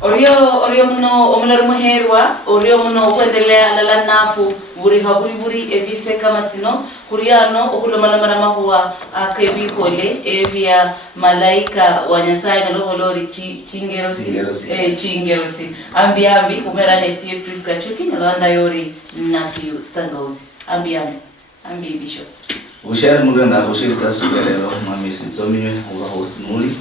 Orio muno omulari muherwa orio muno okwendelea alala nafu buri evise kama sino kuriano okulomalamana mahuwa akebikole evya malaika wanyasaye noloholori chingerosi ambi kumera nesi Priska Chuki nyalanda yori napiu sangausi ambi bisho ushari muganda ushiri tsasugalero mamisi tsominwe uba hosimuli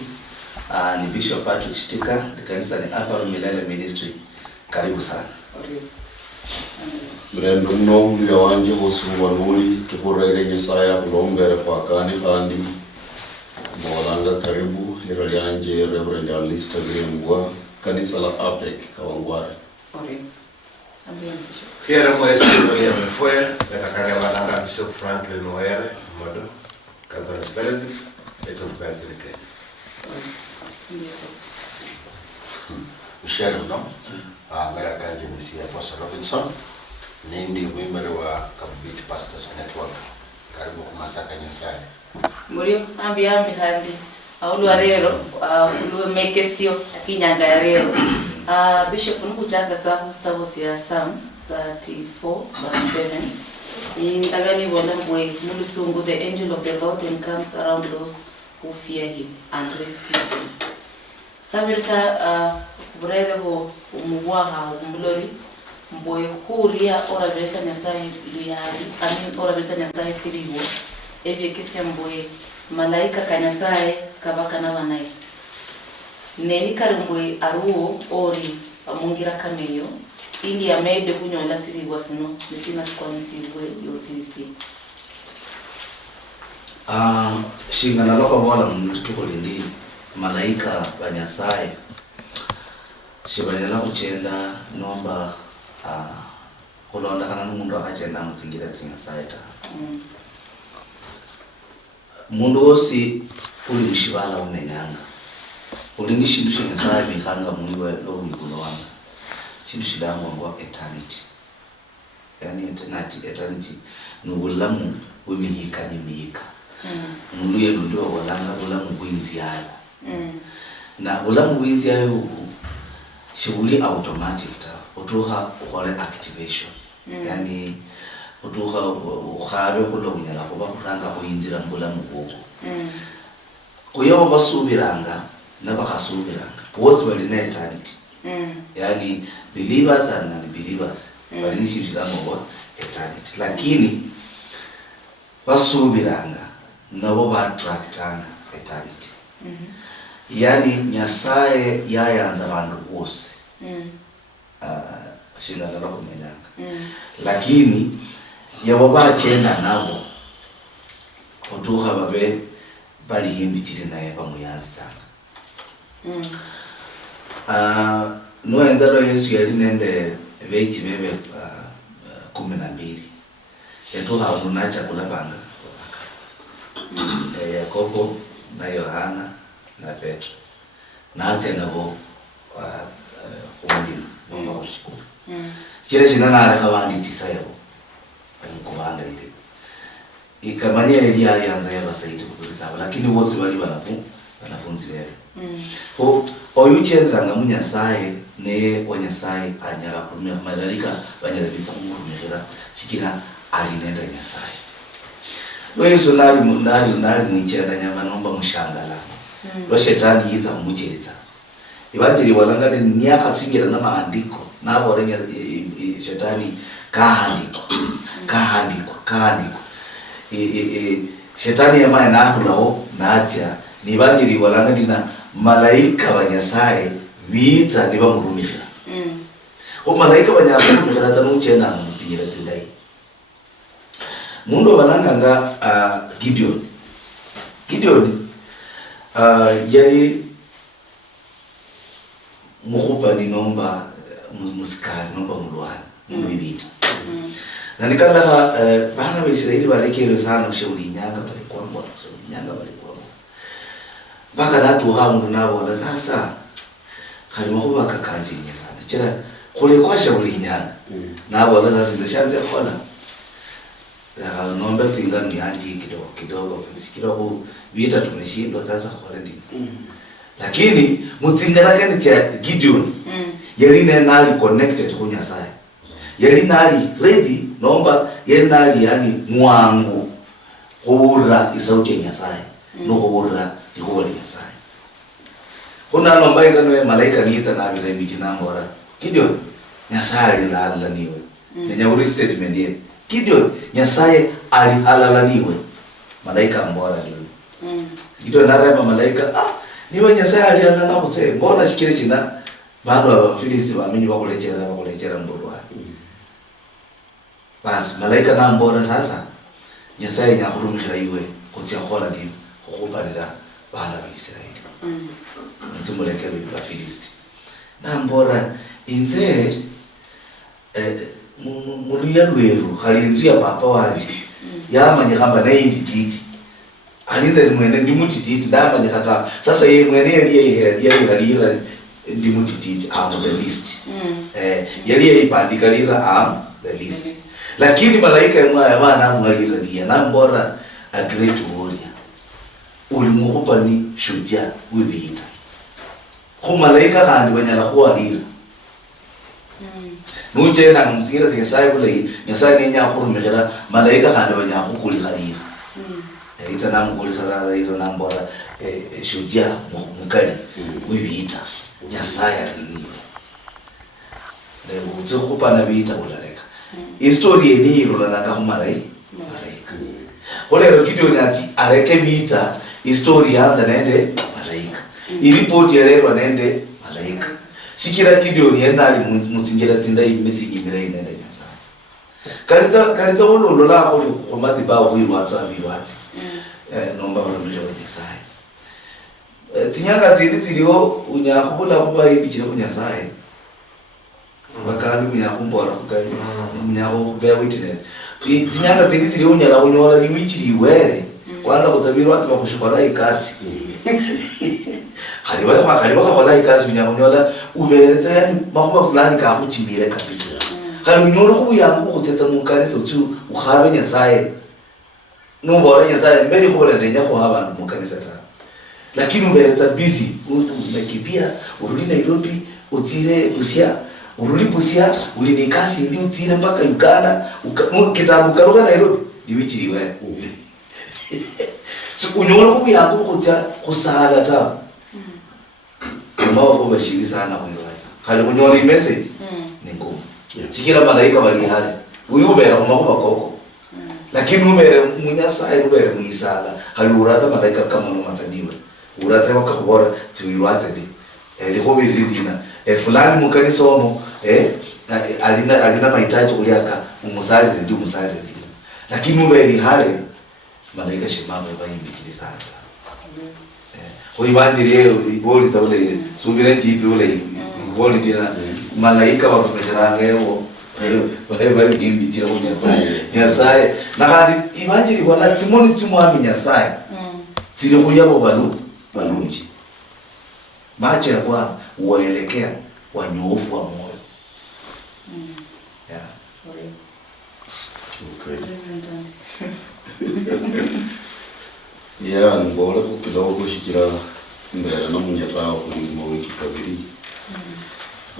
ni Bishop Patrick Shitika, kanisa ni Upper Milele Ministry. Karibu sana. Mrendo mnongu ya wanje hosuwa nuli tukurele Nyesaya kulombere kwa kani kandi mwalanga karibu nirali anje Reverend Alista Gremgwa kanisa la APEC Kawangware. Fiera mwesi William Mfwe katakare wananga Bishop Franklin Noere Modo Catholic Fellowship of Basilica. Ushari mno, mera kanje nisi Apostle Robinson, nindi mwimere wa Kabubiti Pastors Network, karibu kumasaka Nyasaye. Murio, ambi handi, aulu arero, ulu mekesio, akinyanga ya rero. Bishop nuku chaka sahu siya Psalms 34 verse 7. Intagani wala mwe, nulusungu, the angel of the Lord encamps around those who fear him and rescues them. Sabirisa burere ho umuwaha umulori mboye kuria ora veresa Nyasaye luyali ora veresa Nyasaye siriwo evye kisi mboye malaika kanyasaye skabaka na banaye neni karimboye aruo ori amungira kameyo ili amede kunyola siriwo sino nisina sikwanisiwe yosirisi shingana loko bola mtuko lindi malaika banyasaye shibanyala kuchenda nomba kulonda kana numundu akachenda mutsingira tsinyasaye ta mundu osi uli mshibala umenyanga uli ndi shindu shinyasaye mikanga mundu lo wikulwanga shindu shidango ngwa eternity yani eternity nubulamu wimihika nimihika mundu yelo ndio walanga bulamu bwinzi yayo na bulamu bwinzi yayo shibuli automatic ta utuha ukole activation yani utuha ukhabe kulo kunyala kuba kuranga kuyinzira mbulamu bwo kuyo basubiranga nabakasubiranga both bali na eternity yani believers and non-believers bali nishiramo wa eternity lakini basubiranga nabo batractanga eternity yani Nyasaye yayanza abantu bose shingana la kumenyanga lakini yabo bachenda nabo kutuha babe bali himbikire naye bamuyanza sana noenza lo Yesu yali nende vechi bebe 12 yatuha unacha kulabanga Yakobo na Yohana na Petro na nabo umuliro n'amashiko kire sinana akabandi tisayo umukubanga ile ikamanya ile yanza yabasaidi kubiza lakini bose bali banafunzi bebe oyuchendanga munyasaye ne wanyasaye anyara kumya malaika banyara bitsa kumurumira kikira ali nenda Nyasaye Yesu nari nichenda nyama nomba mushangala lo shetani yiza umujereza ibadiri walanga ni nyaka singira na maandiko nabo renya shetani kahandiko shetani yamaye nakulaho natia nibadiri walanga dina malaika wa Nyasaye biza niba murumira malaika wa Nyasaye tanuchenda mutsigira tsindai mundu balanga Gideon yai muhupani nomba musikari nomba mulwani mundu ibita na nikala bana wa Israeli balekero sana ushauri nyanga balikwamo baka natu hangu nabo na sasa kalima huwa kakanje sana chira kule kwa shauri nyanga nabo na sasa ndishanze kola nomba tsinga mianji kidogo vita tumeshindwa sasa kwa ndi lakini mutsingana gani cha Gideon yali nali connected ku Nyasaye, yali nali ready nomba yali nali yani mwangu kuura isauti ya Nyasaye no kuura ikuwa Nyasaye. Kuna nomba ikano malaika niita na vile mijina mbora Gideon Nyasaye alihalalaniwe nenya uri statement ye Gideon Nyasaye alihalalaniwe malaika mbora ndio Gideon narema malaika niwe Nyasaye alihalala kutse mbona chikire china bandu abafilisti baminyi bakulechera mbodo wake bas malaika na mbora sasa Nyasaye nyakurumikira iwe kutya khola ndi kukubalira bana ba Israeli ntumuleke bafilisti na mbora inze muluya lweru halinzu ya papa wanje yamanye kamba naye ndititi alinze mwene ndi mutititi ndamanye kata sasa yeye mwene yeye halira ndi mutititi am the list yeye ipandika lira am the list lakini malaika yamwa bana mwalira dia na mbora a great warrior ulimukupa ni shujaa wibita ko malaika kandi banyala kualira nuje na mzingira Nyasaye kule Nyasaye nenya kurumikira malaika kandi banyakukuli khalira ita namukuli khalira nambora shujaa mukali wibita Nyasaye aliniwe lero uzokupa na bita ulaleka history ni rolanga kumalaika kolero Gideon ati areke bita history yanza nende malaika report yerero nende malaika sikira Gideon yenali muzingira tsinda imisingi mira inende Nyasaye kalita ulolo la kuli komati ba kuirwatsa biwati nomba barumije Nyasaye tinyanga ziliho unyakubula kuba ibichira ku Nyasaye bakandi kunyakumbora kukai munyako be witness tinyanga ziliho unyala unyora liwichiriwere kwanza kutabirwa ati bakushikora ikasi khaliwa khola ikasi unyakunyola uberetse yani makuba fulani ka kuchimire kabisa khali unyolo kuyangu kutsetsa mukanisa uthi ukhabe Nyasaye nubora Nyasaye mbele khola ndenya ko abantu mukanisa ta lakini uberetse busy umekipia urudi Nairobi utire Busia urudi Busia ulini kasi ndi utire mpaka Uganda kitabu karuka Nairobi diwichiriwe so unyolo kuyangu kutya kusala ta mbawo bashiri sana kuyiwaza khali unyolo message ningo sikira malaika bali hali uyubera kumakuba koko lakini ubere munyasaye ubere mwisala khali uraza malaika kama no mataniwe uraza bakakubora tiwiwaze ndi likobi ridina fulani mukanisa omo alina mahitaji kuliaka umusali ndi umusali ndi lakini ubere hali malaika shimama bayimbikira sana Oivanjiri iboli tsaule subira jipi ule iboli dina malaika wakumejerangewo bali imbitira ku Nyasaye nakandi ivanjiri wala timoni timwami Nyasaye tiri kuyabo balunji macho ya Bwana uelekea wanyofu wa moyo ngora kukilawo kushikira mbere no munyata kuri mu wiki kabiri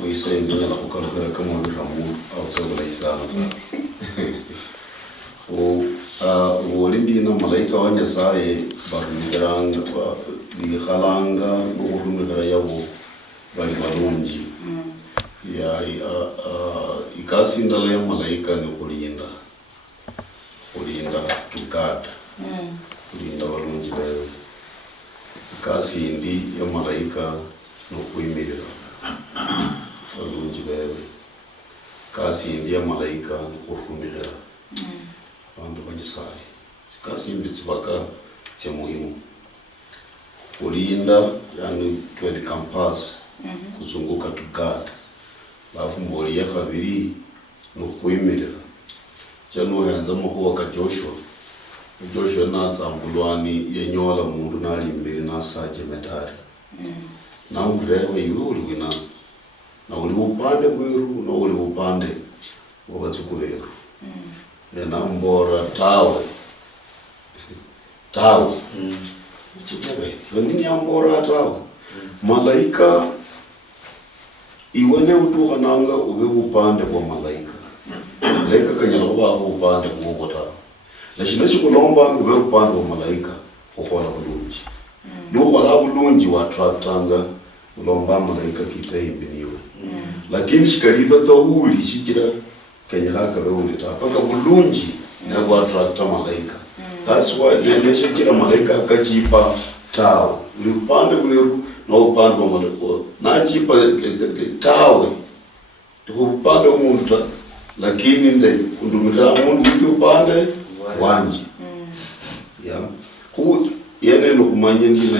wise ndona kukalukira kama ramu au tsobola isana wolindi na malaika wa Nyasaye barumigiranga khalanga urumigara yabo bali balunji ya ikasi ndala ya malaika ni kulinda to God kulinda balunji bawe kasi ndi ya malaika no kuimirira balunji bawe kasi ndi ya malaika no kufumirira bandu banyisaye kasi mbitsibaka tya muhimu kulinda yani twende campus kuzunguka to God lafu mboli ya kabiri no kuimirira cyano yanza muhuwa ka Joshua natsambulwani yenyola mundu nali imbere nasaje medali na umrewe yuli wina na uli upande gweru na uli upande wabatsukuleru na mbora tawe chitabe nini ambora tawe malaika iwene utukhananga ube bupande bwa malaika. Malaika kanyala kubaho bupande bwobwo ta. Na shino shikulomba ube bupande bwa malaika ukhola bulungi. Nukhola bulungi watratanga ulomba malaika kitse imbiniwe. Lakini shikaliza za uli shikira kenyaka kabe uli ta. Paka bulungi na watrata malaika. That's why yende shikira malaika kajipa tawe. Uli upande weru na upande wa malaika. Na jipa tawe. Tuko upande wa mundu lakini nde undumikala mundu kuti upande wanji. Yeah. Ku yene nukumanye ndina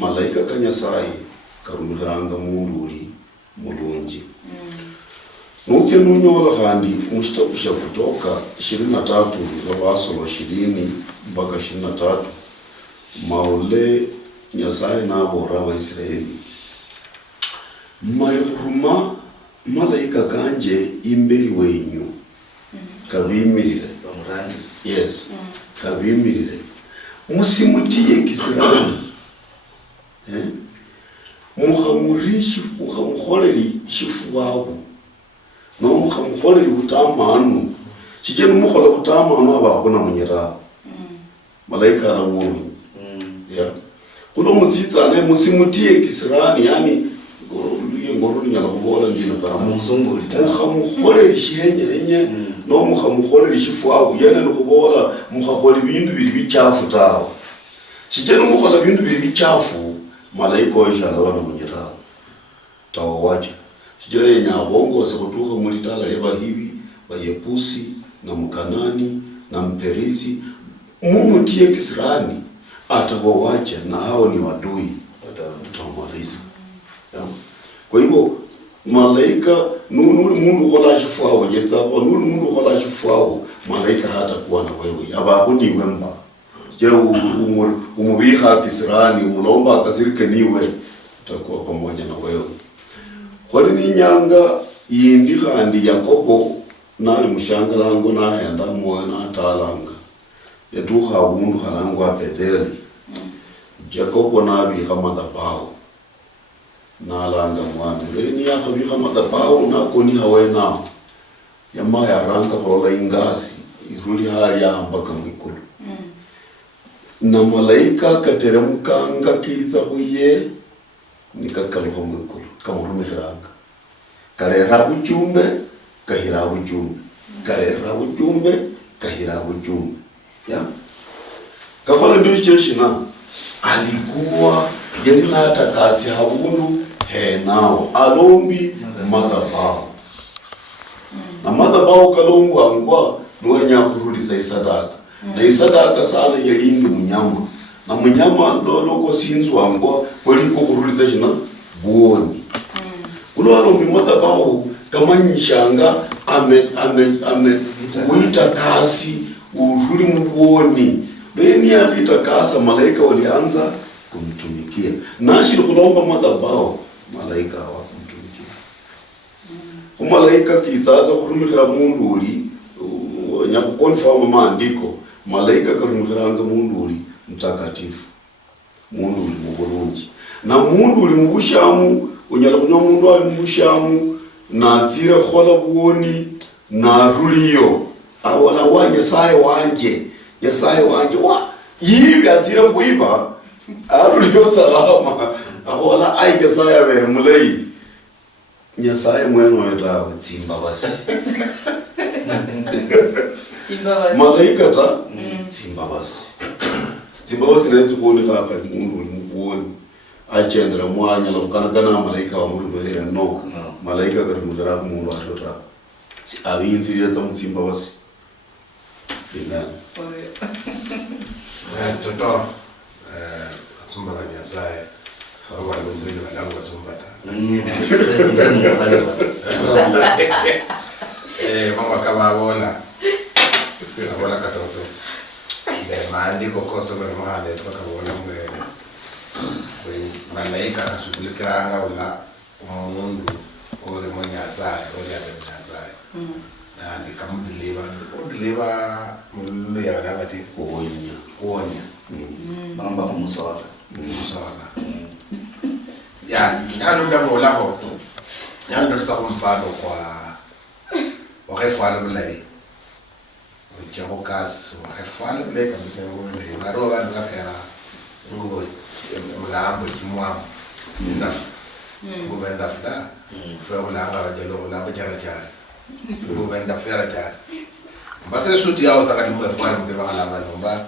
malaika kanyasai karumikiranga mundu uli mulungi. Nuti nunyola khandi mushitakusha Kutoka 23 Wasolo 20 mpaka 23 maule nyasaye nabora wa Israeli mayuruma malaika kanje imberi wenyu kabimirire bamurani. yes kabimirire musimutie kisirani muhamurishi uhamukholeri shifuwabu no muhamukholeri utamanu chijeni mukhola utamanu abakona munyera malaika na mungu yeah kuno mutsitsane musimutie kisirani yani ngoro nyala kubola ndina ta Muzungu muhamukholeri shenyenye no muhamukholeri shifuwabu yana nukubola muhakholi bindu bili bichafu tawo chijeni mukhola bindu bili bichafu malaika oishala wana munyera tawo waje chijeni yenya bongo sekutuka mulitala leba hivi bayepusi na mkanani na mperizi mumutie kisirani atawawacha na hao ni wadui utamaliza. Kwa hivyo malaika nuri mundu khola shifuawo yetsa nuri mundu khola shifuawo malaika hata kuwa na wewe abaho ni wemba je umubiha kisirani umulomba akasirike niwe utakuwa pamoja na wewe. Kwa nini nyanga yindi khandi Yakobo nali mushangalango nahenda mwana atalanga yatukha ubundu khalangwa Betheli. Jacobo nabikha madhabahu nalanga mwana leni yakhabikha madhabahu nakoni hawena yama yaranga khola ingasi iruli hali mpaka mwikulu na malaika kateremkanga kiza huye nikakaluha mwikulu kamurumikiranga kalera bujumbe kahira bujumbe kalera bujumbe kahira bujumbe ya kahola ndio shina alikuwa yelina atakasi habundu nao alombi madhabahu na madhabahu kalongo angwa niwenya kuruliza isadaka na isadaka sana yelingi munyama na munyama loko sinzu angwa koliko kuruliza jina buoni ulo alombi madhabahu kama nyishanga ame wita kasi uruli mubuoni leni alitakasa malaika walianza kumtumikia nashi kulomba madhabahu malaika hawakumtumikia malaika kizaza kurumikira mundu uli nyakukonfirm maandiko malaika karumikiranga mundu uli mtakatifu mundu uli mubulungi na mundu uli mubushamu unyala kunywa mundu ali mubushamu na tsire khola buoni na ruliyo awala wanje Nyasaye wanje wa yibi atira kuiba aruliyo salama ahola ai Nyasaye abere mulei Nyasaye mwenu wetawe tsimba basi malaika ta tsimba basi nenzi kuoni kaka mundu mukuoni achendera mwanya lokana malaika wa mundu behera no malaika karimudara mundu atota abinzira tsa mutsimba basi Toto asumba la Nyasaye hawa wazee wanangu wasumbata mama kama bona katoto maandiko koso mahali toka bona mwe malaika akashughulikanga wala mundu ole Nyasaye ole Nyasaye na nikamdeliver mululu ya wakati kuonya mamba musawala ya nalo ndamo lako Nyanda sa kumfano kwa wakefala mlai. Uchaho kas wakefala mlai kabisa ngone. Ngaro bantu kapera ngubo mlambo kimwamo. Ndaf. Ngubo ndaf da. Fa ulanga wajalo ulanga jara. Ngubo ndaf jara. Mbase suti yao sakati mwe fwari mbe bakalamba nomba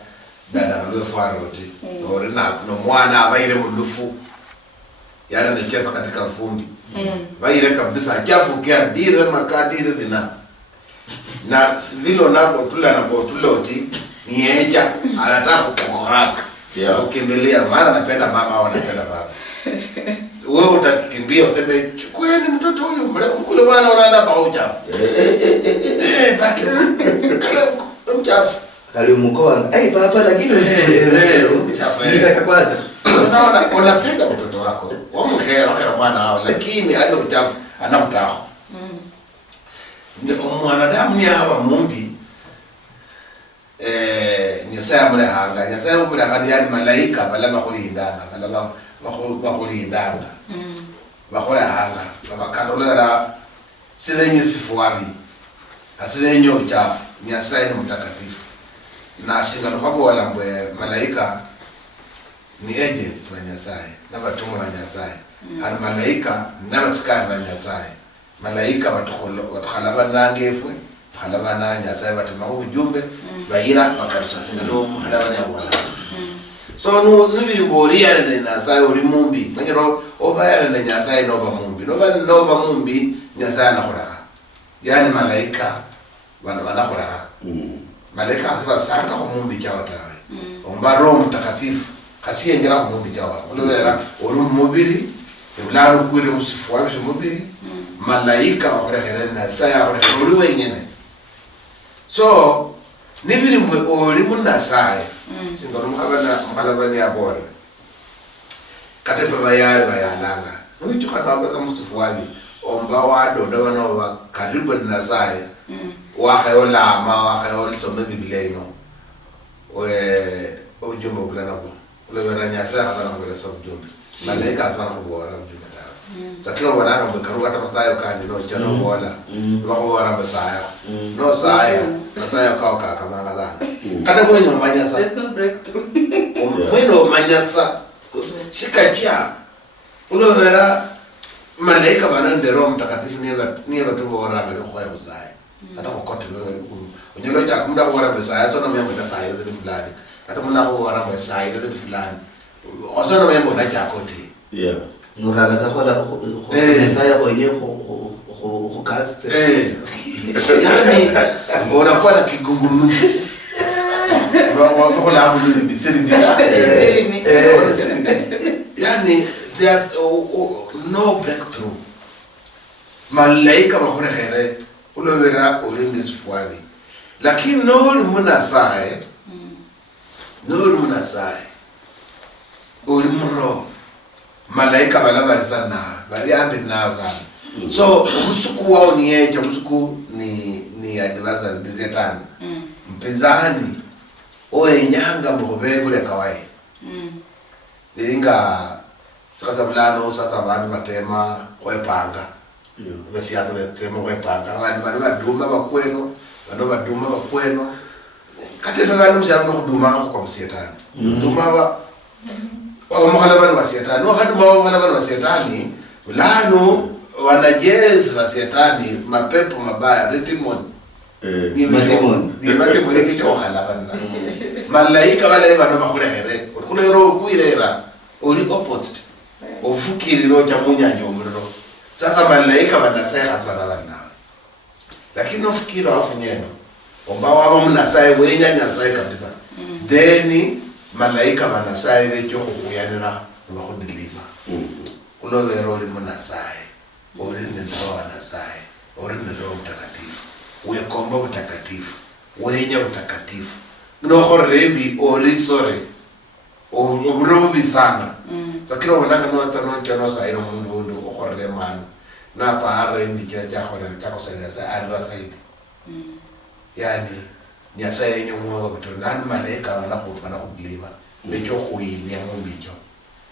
dada lwe fwari oti. Ori na no mwana abaire mulufu. Yana ne kesa katika fundi. Vaire kabisa ajafukia dire makadire zina. Na vilo nako tula na botuloti ni eja anataka kupokoka. Yeah. Ukimbilia maana anapenda mama au anapenda baba. Wewe utakimbia useme kwani mtoto huyu mkule bwana unaenda pa uchafu. Baki. Uchafu. Kali mkoa. Baba lakini uchafu. nitaka kwanza. Unaona unapenda mtoto wako. Wamkera bwana hao lakini hayo uchafu anamtaka. Ndio mwanadamu ni hawa mumbi nyasaya mule hanga nyasaya mule hanga yani malaika balama kulindanga balama bakulindanga bakola hanga babakalolera silenye sifuabi asilenye uchafu nyasaya ni mtakatifu na singano kwabo walambwe malaika ni agents wa nyasaya na batumu na nyasaya ana malaika na maskari na nyasaya malaika watukhalaba nangefwe khalaba na nyasaya batuma ujumbe bayira bakarusasina no khalaba na wala so no nibimboli ya na nyasaya uri mumbi manyero obaya na nyasaya no ba mumbi nyasaya na khura yani malaika wana khura malaika asiba sana ko mumbi chawa tawe ombaro mtakatifu kasiyengira ko mumbi chawa olobera uri mubiri ularo kwire musifu wa mubiri malaika wakorehereza na saya wakorehereza wenyene so nibiri mwe ori munasaya singoro mukabani yabona katefa bayalanga uyicho kadaba musifu wabi omba wado ndabana wa karibu na saya wakayolama wakayolsoma biblia ino ujumbe kulanako ulebera nyasa kana ngole sobjumbe malaika sana kubora ujumbe sakiro wana mbekaruka tamasaya kandi no jano bola bakobora basaya no saya basaya kauka kamanga zana kada mwenye manyasa mwenye manyasa shikacha ulovera malaika bana ndero mtakatifu niba tubora kwa basaya hata kokote onyelo ja kumda bora basaya so na membo na saya zile fulani hata mna bora basaya zile fulani osona membo na jakote yeah Nuraga zakola saya kwenye hukaste. Yani unakuwa na kigungunu. Wako la hapo ni bisiri yani there's no breakthrough. Malaika wakona khere ulowera ulinde sifwali. Lakini no munasae. Ulimro malaika balaba sana bali ambi nao sana so umsuku wao ni yeye umsuku ni advisor dizetani mpinzani oye nyanga mbobe kule kawaii inga sasa bulano sasa abantu batema kwepanga besiyaza betema kwepanga abantu baduma bakweno katefa abantu msiyano kuduma kwa msietani duma wamakhalabani wa shetani wakati wamakhalabani wa shetani ulano wanajezi wa shetani mapepo mabaya demon ni matemon kicho khalabani malaika wale bana bakulehere kulero kuirera uli opposite ofukiri lo jamunya nyomro sasa malaika wanasaya asbalana lakini ofukiri wafunyeno ombawa mnasaya wenya nyasaya kabisa then malaika manasai vecho kuyanira bakudilima ulo vero li manasai ori ni roho nasai ori ni roho mtakatifu uyekomba utakatifu wenya utakatifu no horebi ori sore obrobi sana sakiro wala no tano chano sai ro mundu ndo horre man na pa harre ndi ja horre ta ko sa arra sai yani nyasa yenye mwa kutondana malaika wanakupana kubilima lecho kuinia mumbicho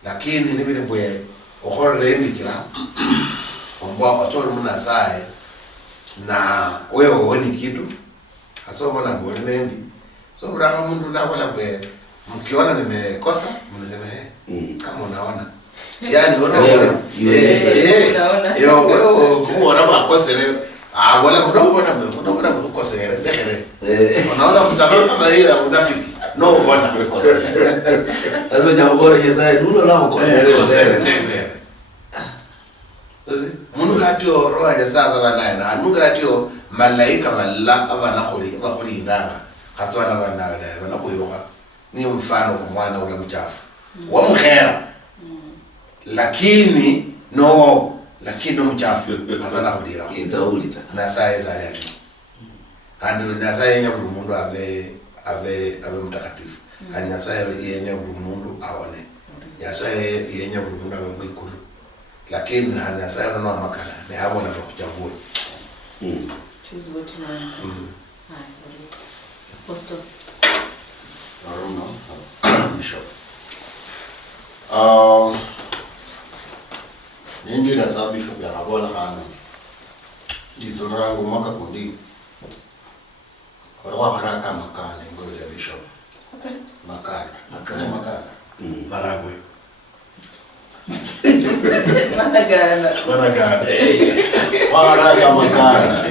lakini nibile mbwe ohorre ndikira omba atori muna sae na wewe uoni kitu asomo na ngoli nendi so braka mundu na wala bwe mkiona nimekosa mnasema kama unaona yani unaona yo wewe kuona makosa leo wala kunaona makosa leo ndekere unaona mtaka kama ile unafiki no bwana makosa Azo jambo ya sai nulo la makosa leo ndekere mundu katio roha ya sasa banaye na mundu katio malaika malla abana kuli ndanga katwana bana kuyoka ni mfano kwa mwana ule mchafu wa mkhera lakini mchafu hazana kudira itaulita na sai za yetu ando na sai yenye mundu ave mtakatifu ani na sai yenye mundu aone ya sai yenye mundu ave mwikuru lakini na sai wana makala ni hapo na kuchagua choose what you want. Apostle. Bishop. Nindi na za bishop ya habola hana. Ndizo rangu mwaka kundi. Kwa haraka makana ngoja bishop. Okay. Makana. maragwe Managana. Kwa haraka makana.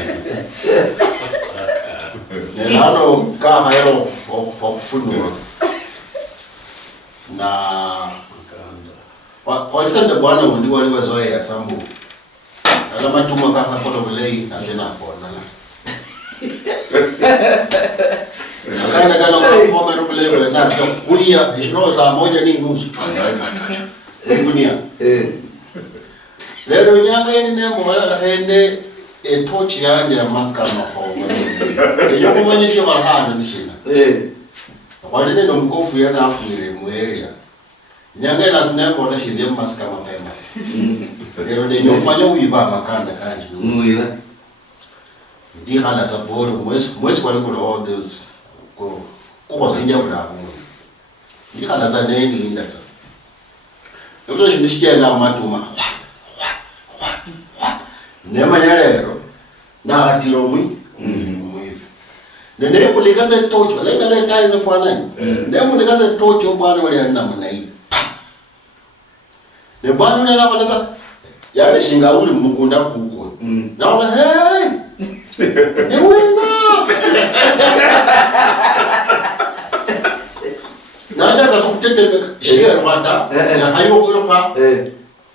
Neno kama hilo okufunwa na walisende bwana undi wali wazoe ya sambu ala matuma kaka koto belei na zena pona kana kana kwa mero belei na kuia hino saa moja ni nusu dunia lero nyanga ni nemo wala hende etochi yanje makama kwa yo kumanyisha marhana nishina wale ndio mkofu yana afire mweria nyanga na sinema na shinde maska mapema lero ndio mfanya uiba makanda kanje muila ndi hala za boro mwezi kwa liko all this kwa sinya bula ndi hala za neni ndata ndio ndishikia na matuma nema yalero na atilomwi nene kulikaze tocho lenga le tai ne fwanani ndemu ndikaze tocho bwana wale namna hii ne bwana wale anakwenda yale shinga uli mkunda kuko na wala hey ne wena naja kasukutete shia rwanda ya hayo kuloka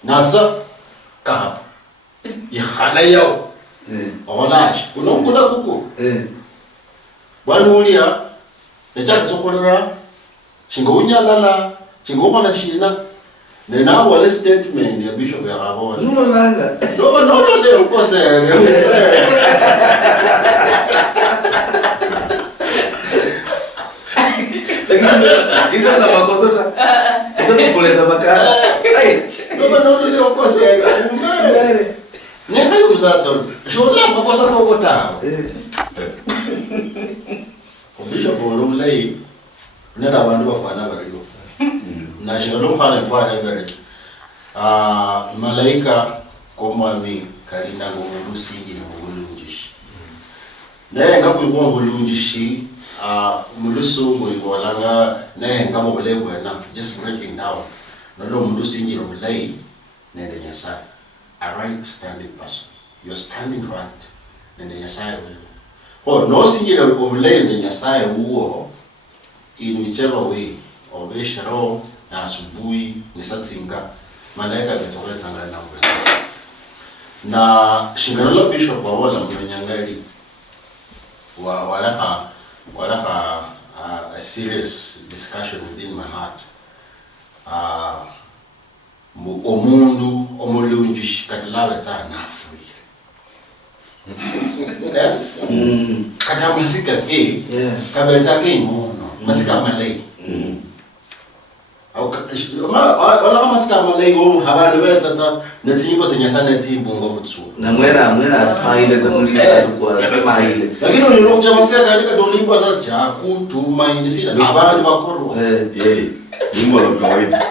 nasa ka ikhala yao olash kunokunda kuko Wanulia, necha tsokolera, shingo unyalala, shingo kona shina, nena wale statement ya bishop ya Gabon. nulo langa No, leo kose. Ito na makosa ito kuleta makala No, leo kose. Nena yuzatso. Shola makosa kokota. Bishop olumlei nera abantu bafana baliyo na jero mpana mfana bere malaika komami kalina ngomulusingi ngomulungishi naye ngakuyibona ngolungishi mulusungu ibolanga naye ngamobulebwe na just breaking down nalo mulusingi ngomulei nende nyasa a right standing person you're standing right nende nyasa no singile obulende nyasaye uo in whichever way obeshero na asubuhi ni satsinga malaika betsoletsa ngana ngolesa na shingalo bishop wala mnyangali wala a serious discussion within my heart omundu omulungishi katlawe tsanafu kada musika kabeza ke mono masika malay au wala masika malay go habari wetata netimbo senyasa netimbo ngomutsu na mwera smile za mulisa kwa smile lakini unokuja masika katika dolimbo za jaku tumaini sina abantu bakorwa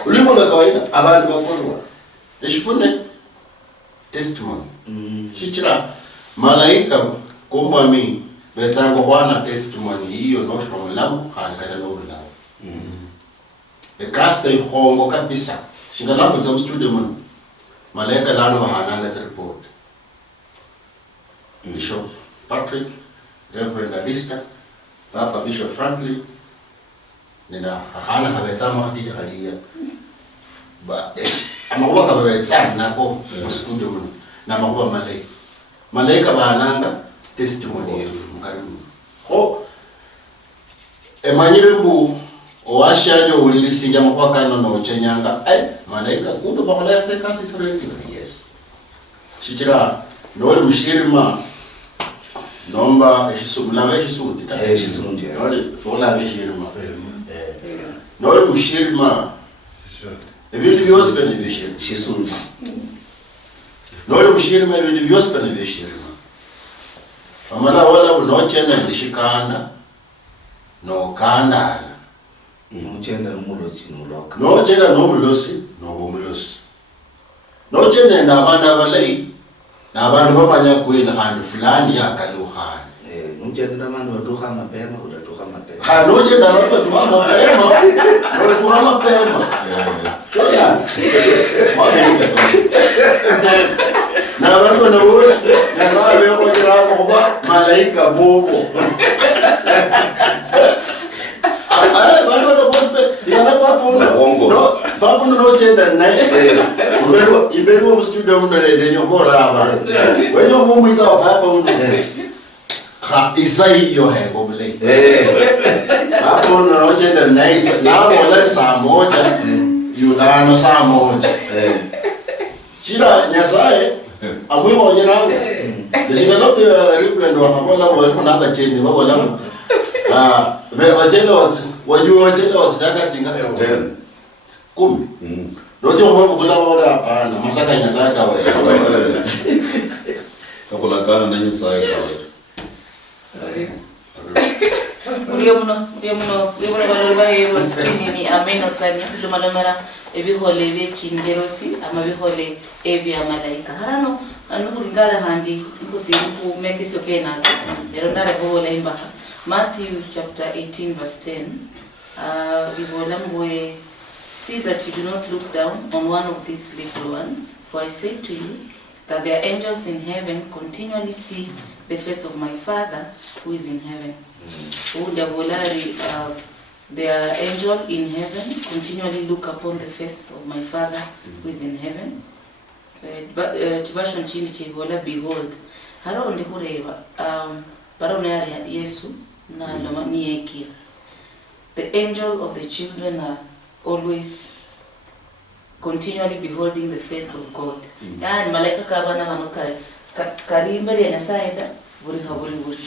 limbo la kawaida abantu bakorwa eshifune testimony shichira malaika komwami betsango wana testimony hiyo no shomlamu hankana no lawo ekase hongo kabisa shingalambo za studio man malaika lano mahananga report Bishop Patrick, Reverend Alista, Papa Bishop Franklin, nina hana habetama hadija hadia ba amakuba kabetsana nako studio muno na makuba malaika bananga testimony yetu mukarimu ho emanyire mbu owashajo ulisinja makwaka no chenyanga malaika kumbe bakola yase kasi sorenti yes shitira noli mushirima nomba esumlanga esudi esudi noli fola beshirima noli mushirima ebintu byose benebishirima shisuma noli mushirima ebintu byose benebishirima amala wala unochenda ndishikanda no kandala uchenda numulozi noloka nochenda nomulosi nobomulosi nochenda nabantu abalai nabantu bamanya kwena hantu fulani yakaluhana uchenda nabantu batuha mapema udatuha mapema ha nochenda abantu batuha mapema batuha mapema toya nabantu nabose nababe yokira kuba malaika bobo Papo no chenda nae ibero mstudio uno le nyongora aba wenyo mumwiza papa uno ha isai yo he gobele papo no chenda nae na wala saa moja yulano saa moja chira nyasaye amwe moja nawo desina lope reverend wa kabola wale kuna hata cheni wala wajelo wajelo wataka singa 10 nocho kwa kula wala hapana masaka nyasaka wewe kakola kana na nyasaka Uriyamuno balolwa wasini ni ameno sanya lumalomera ebihole bechingerosi ama bihole ebi amalaika harano anulingala handi mbuzi ku make so kena ero ndare bola imbaha Matthew chapter 18 verse 10 bibolamwe see that you do not look down on one of these little ones, for I say to you that their angels in heaven continually see the face of my Father who is in heaven. Their angel in heaven continually look upon the face of my Father who is in heaven. Tibashon chini chibola behold. Haro ndi kureba barona ya Yesu na niyekia. The angel of the children are always continually beholding the face of God. Yani malaika kabana manokare karimba ya Nyasaye buri haburi.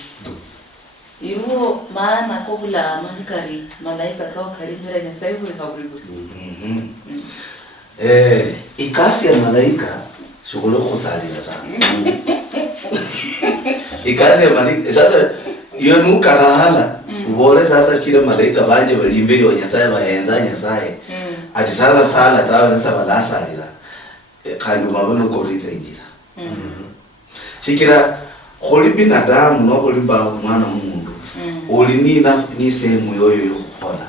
Iruo maana ko bula mankari malaika kawa karimba ya Nyasaye buri haburi. Ikasi ya malaika shughuli kusalira sana. Ikasi ya malaika sasa iyo nukarahala ubore sasa chile malaika banje balimbeli wa Nyasaye bahenza Nyasaye ati sasa sala tawe sasa balasalira kandi mabano koritsa injira chikira kholi binadamu no kholi ba mwana mundu oli nina ni sehemu yoyo yokhona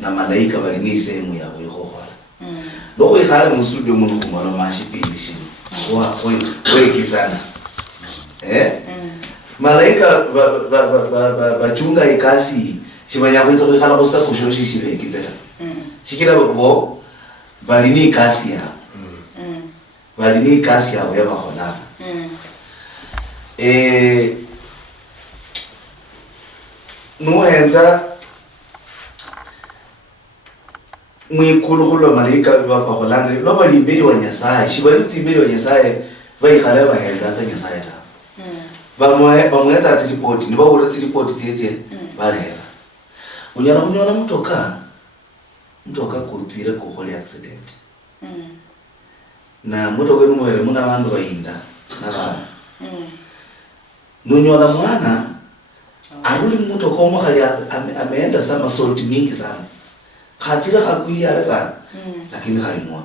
na malaika bali ni sehemu yabo yokhona loko ikhala mu studio mundu kumala mashipindi kwa kitsana malaika bachunga ikasi shibanya kwetsa kwikhala kusa kushoshi shibe kitsana shikira bo balini ikasi ya balini ikasi ya yabakhona nuhenza mwikulukhulwa malaika bakholanga lo bali imbeli wa Nyasaye shibali tsimbeli wa Nyasaye baikhala bahenza sa Nyasaye ta bamweta ati report ni bawo ati report tsetse balera unyala kunyola mutoka kutira ko hole accident na mutoka numwere muna bantu bayinda na bana nunyola mwana aruli mutoka omukali ameenda sama salt mingi sana khatira khakwiri ala sana lakini khaimwa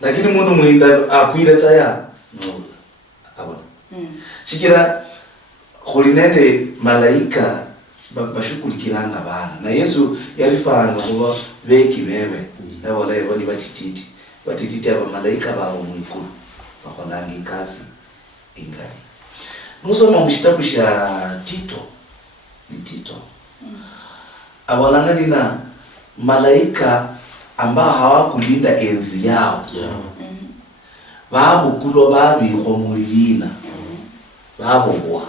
lakini mundu mwinda akwira tsaya no abona shikira kulinende malaika bashukulikiranga bana na Yesu yarifanga kuba beki bewe na wala yabali batititi aba malaika bawo mwikulu bakonanga ikazi ingani nusoma mshitabu sha Tito awalangani na malaika ambao hawakulinda enzi yao babukulo babikho mulilina babobwa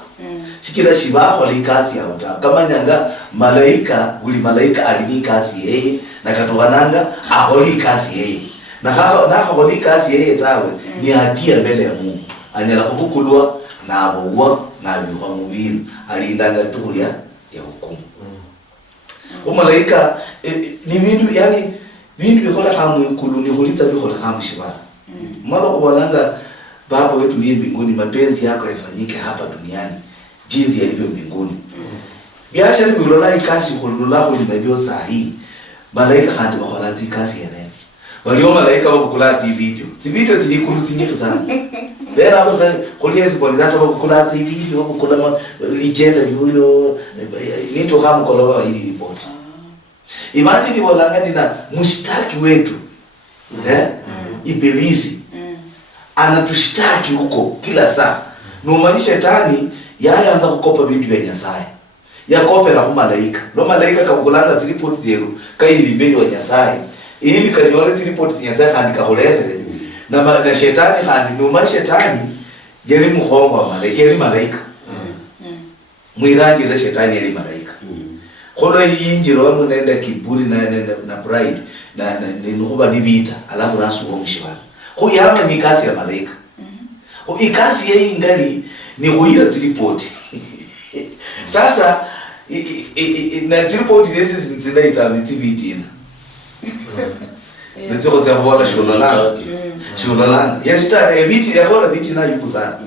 sikira shibaho likasi ya uta kama nyanga malaika uli malaika alini kasi yeye na katokananga aholi kasi yeye na holi kasi yeye tawe ni hatia mbele ya Mungu anyala kubukulwa na abobwa na bikho mubili alindanga tukulia ya hukumu kwa malaika ni bintu yani bintu bikola hamwe kuluni hulitsa bikola hamwe shibara mala kubalanga baba wetu ni mbinguni mapenzi yako yafanyike hapa duniani jinsi yalivyo mbinguni biashara bilola ikasi kulula kulinabyo sahi malaika handi baholanzi kasi yana walio malaika wakulazi video zikulu zinyika sana bera hapo kuliezi kuliza sababu kulazi video wakula legenda yulio nito hamu koloba ili report imagine walanga nina mshtaki wetu Ibilisi anatushtaki huko kila saa no maanisha shetani yaanza kukopa vitu vya Nyasaye yakope na malaika no malaika kakulanga zilipoti zero kai libeni wa Nyasaye ili kanyole zilipoti za Nyasaye handi kaholere na shetani handi no maanisha shetani yeli muhongo wa malaika mwiraji la shetani yeli malaika kono yinjiro wa nenda kiburi na pride na nuhuba nibita alafu nasu wa mshibara kuyama ni kasi ya malaika ikasi yeye ingali ni kuira zilipoti sasa na zilipoti hizi zinaita mitiviti ndio kwa sababu shulolanga yesita ebiti ya bora biti na yuko sana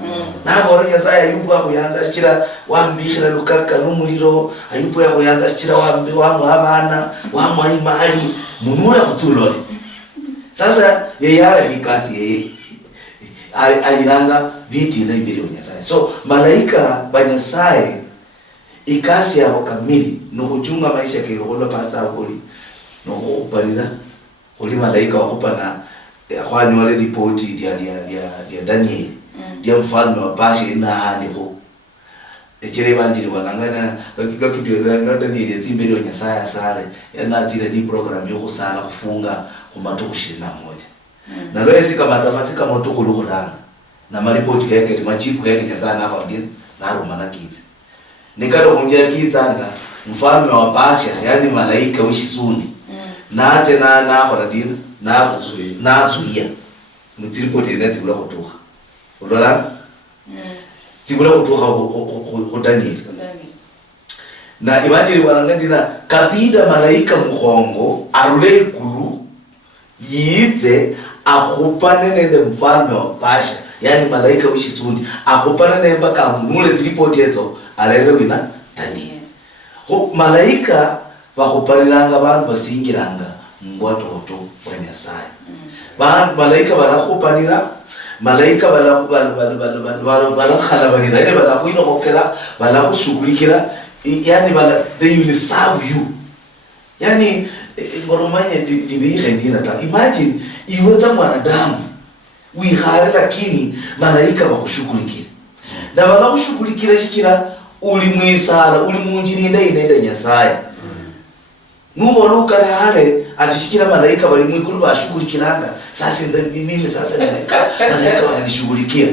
na bora Nyasaye yuko akuyanza shira wambishira lukaka numuliro ayupo ya kuyanza shira wambi wangu abana wamwa imali munura kutulole sasa yeyala likasi yeye ayiranga biti na ibiri wa Nyasaye so malaika ba Nyasaye ikasi yao kamili no kuchunga maisha kiroho pastor akoli no kubalira kuli malaika wakupa na kwani wale ripoti ya Daniel dia mfalme wa Bashi na haniho echere banjiri walangana lokito ndio Daniel yazimbere wa Nyasaye asale yana zile ni program yo kusala kufunga kumatuku 21 na leo kama tamasika motuku luhuranga na maripoti yake majibu yake Nyasaye na kwa dini na Roma kizi nikalo kunjia kizanga mfalme wa Bashi yani malaika wishisundi na tena na kwa dini na zuia mtiripoti neti kula kutoka ulola tibula kutoka ko Daniel na imagine walangandina kabida malaika muhongo arule kulu yize akupane nende mfalme wa Basha yani malaika wishisuni akupane nende mpaka munule zilipoti hizo alelewe na Daniel ho malaika bakupalilanga bantu basingiranga ngwatoto wa Nyasaye malaika barakupanira malaika balakhala ile balakuino kokera balakushughulikira yani they will serve you yani ngoromanya dibihe ndina ta imagine iweza mwanadamu wihare lakini malaika bakushughulikira na balakushughulikira shikira ulimwisala ulimunjirinda inaenda Nyasaye nuko luka hale atishikira malaika bali mwikulu bashughulikiranga sasa mimi sasa malaika wananishughulikia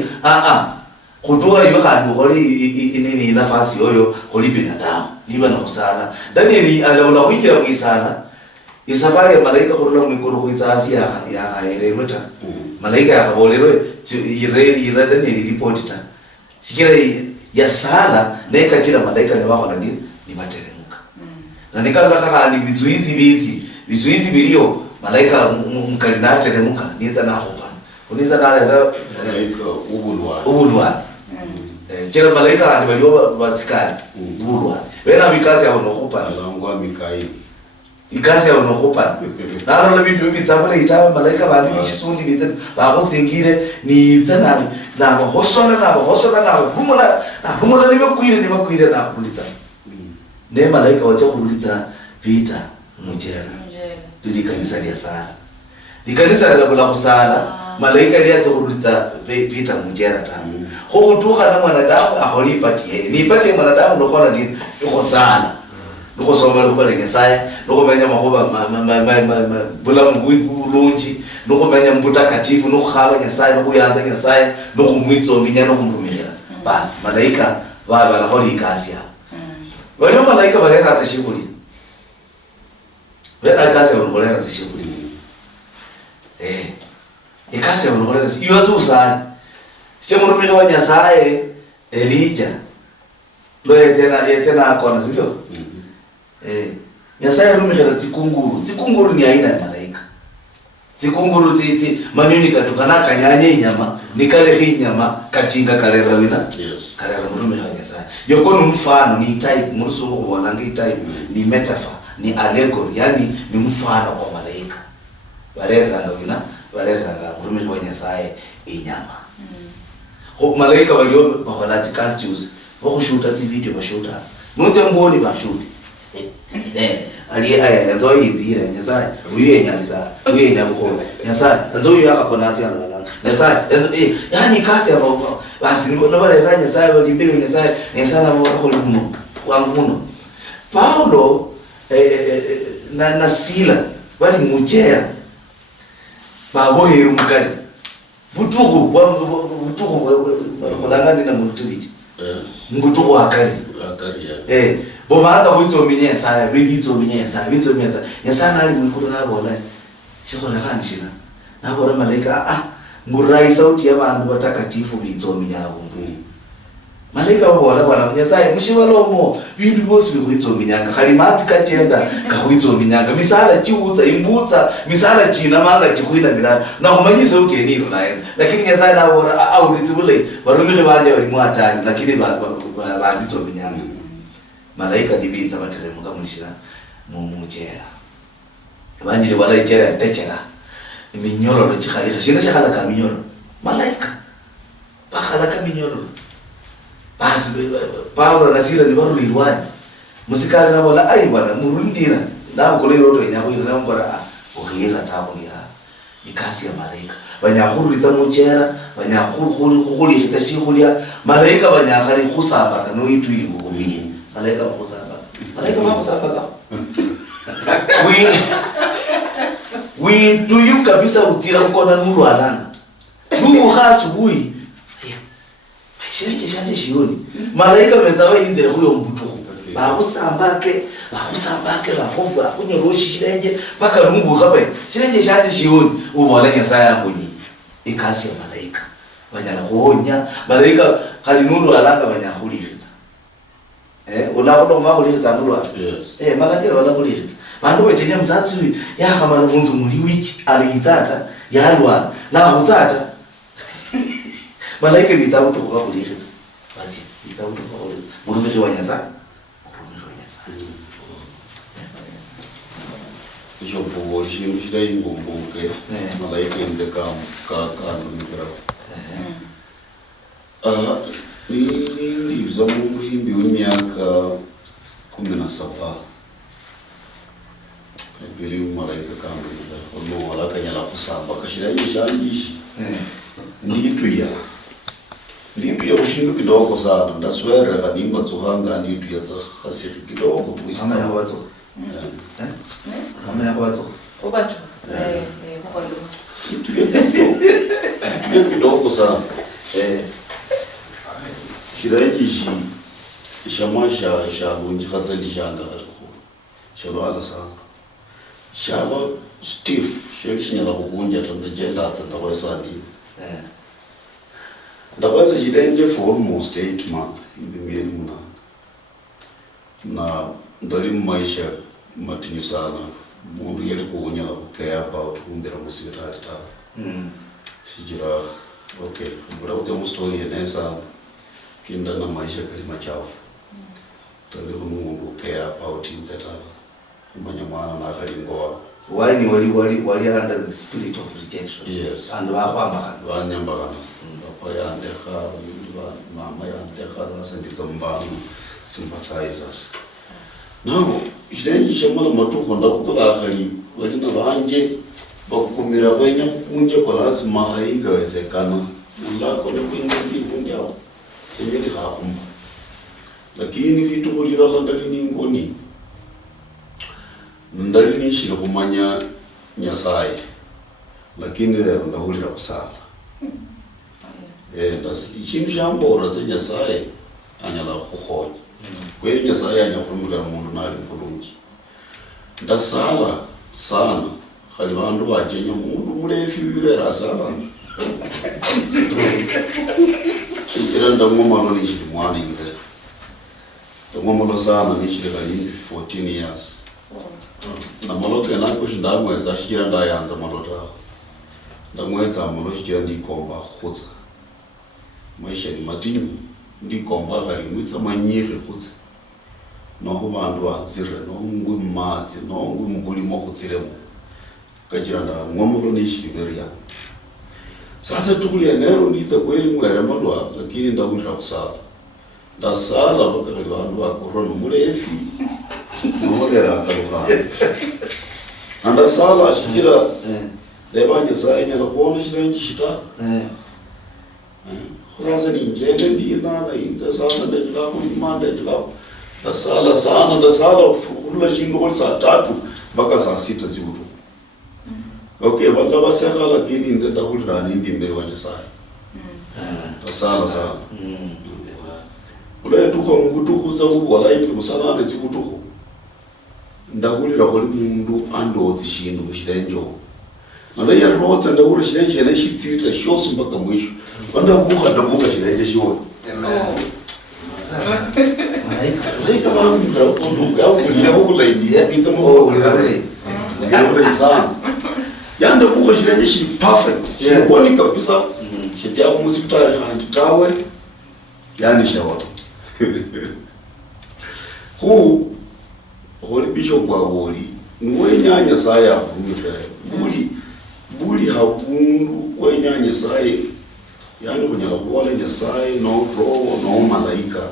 kutoa hiyo hadi holi nafasi yoyo holi binadamu niba na kusala Danieli alaula kuingira mwisana isafari ya malaika kurula mwikulu kuitasi ya eremeta malaika yakabolerwe ire Danieli report ta shikira ya sala neka jira malaika ni wako na nini ni materemuka na nikala kaka ni vizuizi bilio malaika mkalinate teremuka niza na hopa uniza na malaika ubulwa jira malaika ni balio basikari ubulwa wena mikazi ya hopa na ngwa Mikaeli ikasi ya unokopa nalo lebintu bitsabole itaba malaika bali bishisundi bitse bagotsingire ni tsana na hosola na humula libe kuire na kulitsa ne malaika wacha kulitsa Peter mujera likanisa lya sala likanisa la kula kusala malaika liacha kulitsa Peter mujera ta ho kutuka na mwanadamu aholipatie ni patie mwanadamu ndokona ndi ikosala nuko soma luko lengesaya nuko menya mahoba bula mgwiku lunji nuko menya mbuta katifu nuko khaba nyasaya nuko yanza nyasaya nuko mwitso minya nuko ndumira basi malaika baba la holi kasia wale malaika baleka atashikuli wale kasia wale atashikuli ikasi wale iyo tu sana chemurumika wa nyasaya Elijah ndo yetena akona sio Nyasaye rumikira tikunguru ni aina ya malaika. Tikunguru manyoni katukana kanyanye inyama nikale hii nyama kachinga karera wina. Yes. Karera rumikira Nyasaye. Yoko ni mfano ni type murusuko kuwalangi type ni metaphor ni allegory yani ni mfano kwa malaika. Barera wina barera rumikira Nyasaye inyama. Kwa malaika walio baholati costumes wako shoot video bashoot. Note mboni bashoot. Ali aya nzo yizira Nyasaye uye nyalisa uye nyabuko Nyasaye nzo uye akona asi alala Nyasaye nzo yani kasi abo basi no bale Nyasaye walimbele Nyasaye na wako lumo wangu muno Paulo na Sila bali mujera babohera umukari butuko kolangani na mutulije mbutuko akari bomaanza kuitsominya Yesaya bibitsominya Yesaya nali mukuru nabona shikona kanishina nabona malaika ngurai sauti y'abantu batakatifu bitsominya abungu malaika wabona bwana Yesaya mushibalomo bintu bose bikuitsominyanga khalimati kachenda kahuitsominyanga misala chiutsa imbutsa misala china manga chikuina mirana na kumanyi sauti yeniro naye lakini Yesaya nabona au litibule barumike banje bali mwatani lakini bazitsominyanga malaika dibitsa bateremka munshira mumujera banjiri wala ijera techera iminyoro chikhalika shina shakhala ka minyoro malaika bakhala ka minyoro basi Paulo na Sila ni baru liwani musikali na wala ai bwana murundira na kule roto nyako ina mbara ohira tabulia ikasi ya malaika banyahuru litamujera banyahuru kuli hitashikulia malaika banyakhali khusamba kanu itu ibugumini malaika wakusamba we do you kabisa utira ukona nuru alanga nuru hasubuhi shiriki shanje shioni malaika mezawa inzira huyo mbutuko bakusambake bakomba kunyoroshi shirenje paka rungu kabe shirenje shanje shioni ubona Nyasaye yangunyi ikasi ya malaika banyana kuonya malaika kali nuru alanga banyahuliriza ulakho makulitsa nulwa yes malakira wala kulitsa bantu betenya mzatsi yakhama nobunzu muri wiki aliyitsata yalwa na utsata malaika bitauto kwa kulitsa basi bitauto kwa kulitsa murumiri wa Nyasaye jopo walishimu shidai ngomboke malaika inze ka numikira ndiza muhimbi w'imyaka 17 bili malaika kambira ono walakanyala kusamba kashiraje shanjishi nditu ya ushindu kidogo sana ndaswera kanimba tsohanga nditu ya khasiri kidogo ama ya wazo ama ya wazo obacho nditu kidogo sana shiraji shamasha bunji khatsali shanga ko shalwala sana shaba Steve shelishinyala kukunja tambe jenda tsanda kwa sandi ndakwaza chidenje for almost 8 months ibimyeni muna na ndali maisha matinyu sana mundu yele kuunyala kukaya about kumbira musibitali ta shijira okay mbura kuti mustori yenesa kinda na maisha kali machafu ndali mundu kaya about inzeta manyamana na kalingoa why ni wali under the spirit of rejection. Yes. And wakwamba vanyambakana papa yandekha mama yandekha basenditsa mbanu sympathizers. Now ilenji shamala matuko ndakutula khali walina banje bakumira benya kunje kwa lazima haingawezekana ulako kwingindi kunjao engeli hakumba lakini vitu kulira ndali ngoni ndali nishile kumanya nyasaye lakini lero ndahulira kusala ikintu kyambora tse nyasaye anyala kukhonya kweli nyasaye anyakurumira mundu nali mkulungi ndasala sana khali bandu bajenya mundu mulefi yulera asala ikira ndamumalo nishili mwana inze ndamumalo sana nishili kali 14 years na maloke nako shindamweza shikira ndayanza malota ndamweza malo shikira ndikomba khutsa maisha ni matini ndikomba kali mwitsa manyire khutsa noho bandu bazire no ngwe matsi no ngwe mbulimo khutsiremo kajira nda ngomolo nishiliberia sasa tukuli enero nditsa kwemwere malwa lakini ndakulira kusala ndasala bakali bandu bakorona mulefi nomolera akaluka andasala shikira lebanje sayenya lokona shilenji shita sasa ni njende ndinana inza sasa ndajikapo imanda jikapo ndasala sana ndasala furula shingo kwa saa 3 mpaka saa 6 ziutu. Okay, wala baseka lakini inze ndakulira nindi mbere wanje sana. Ndasala sana. Ule tuko ngutukuza wala ipi musana ane zikutuko. Ndakulira kwa mundu andodzi shindu mushirenjo. Nale ya rotsa ndakura shirenje na shitsirira shosi mpaka mwisho. Ndabuka shirenje shio. Malaika wangu ngarakondo yao kulira hukulaidi itamo kulire. Ngarakondo sana. Yanda buka shirenje shi perfect. Shikoni kabisa. Shitia musipitali handi tawe. Yani shawata. Holy Bishop Wawoli, nuwenyanya saya kumikere. Buli hapundu wenyanya saya. Yani kunyala kuwale nyasaye no roho no malaika.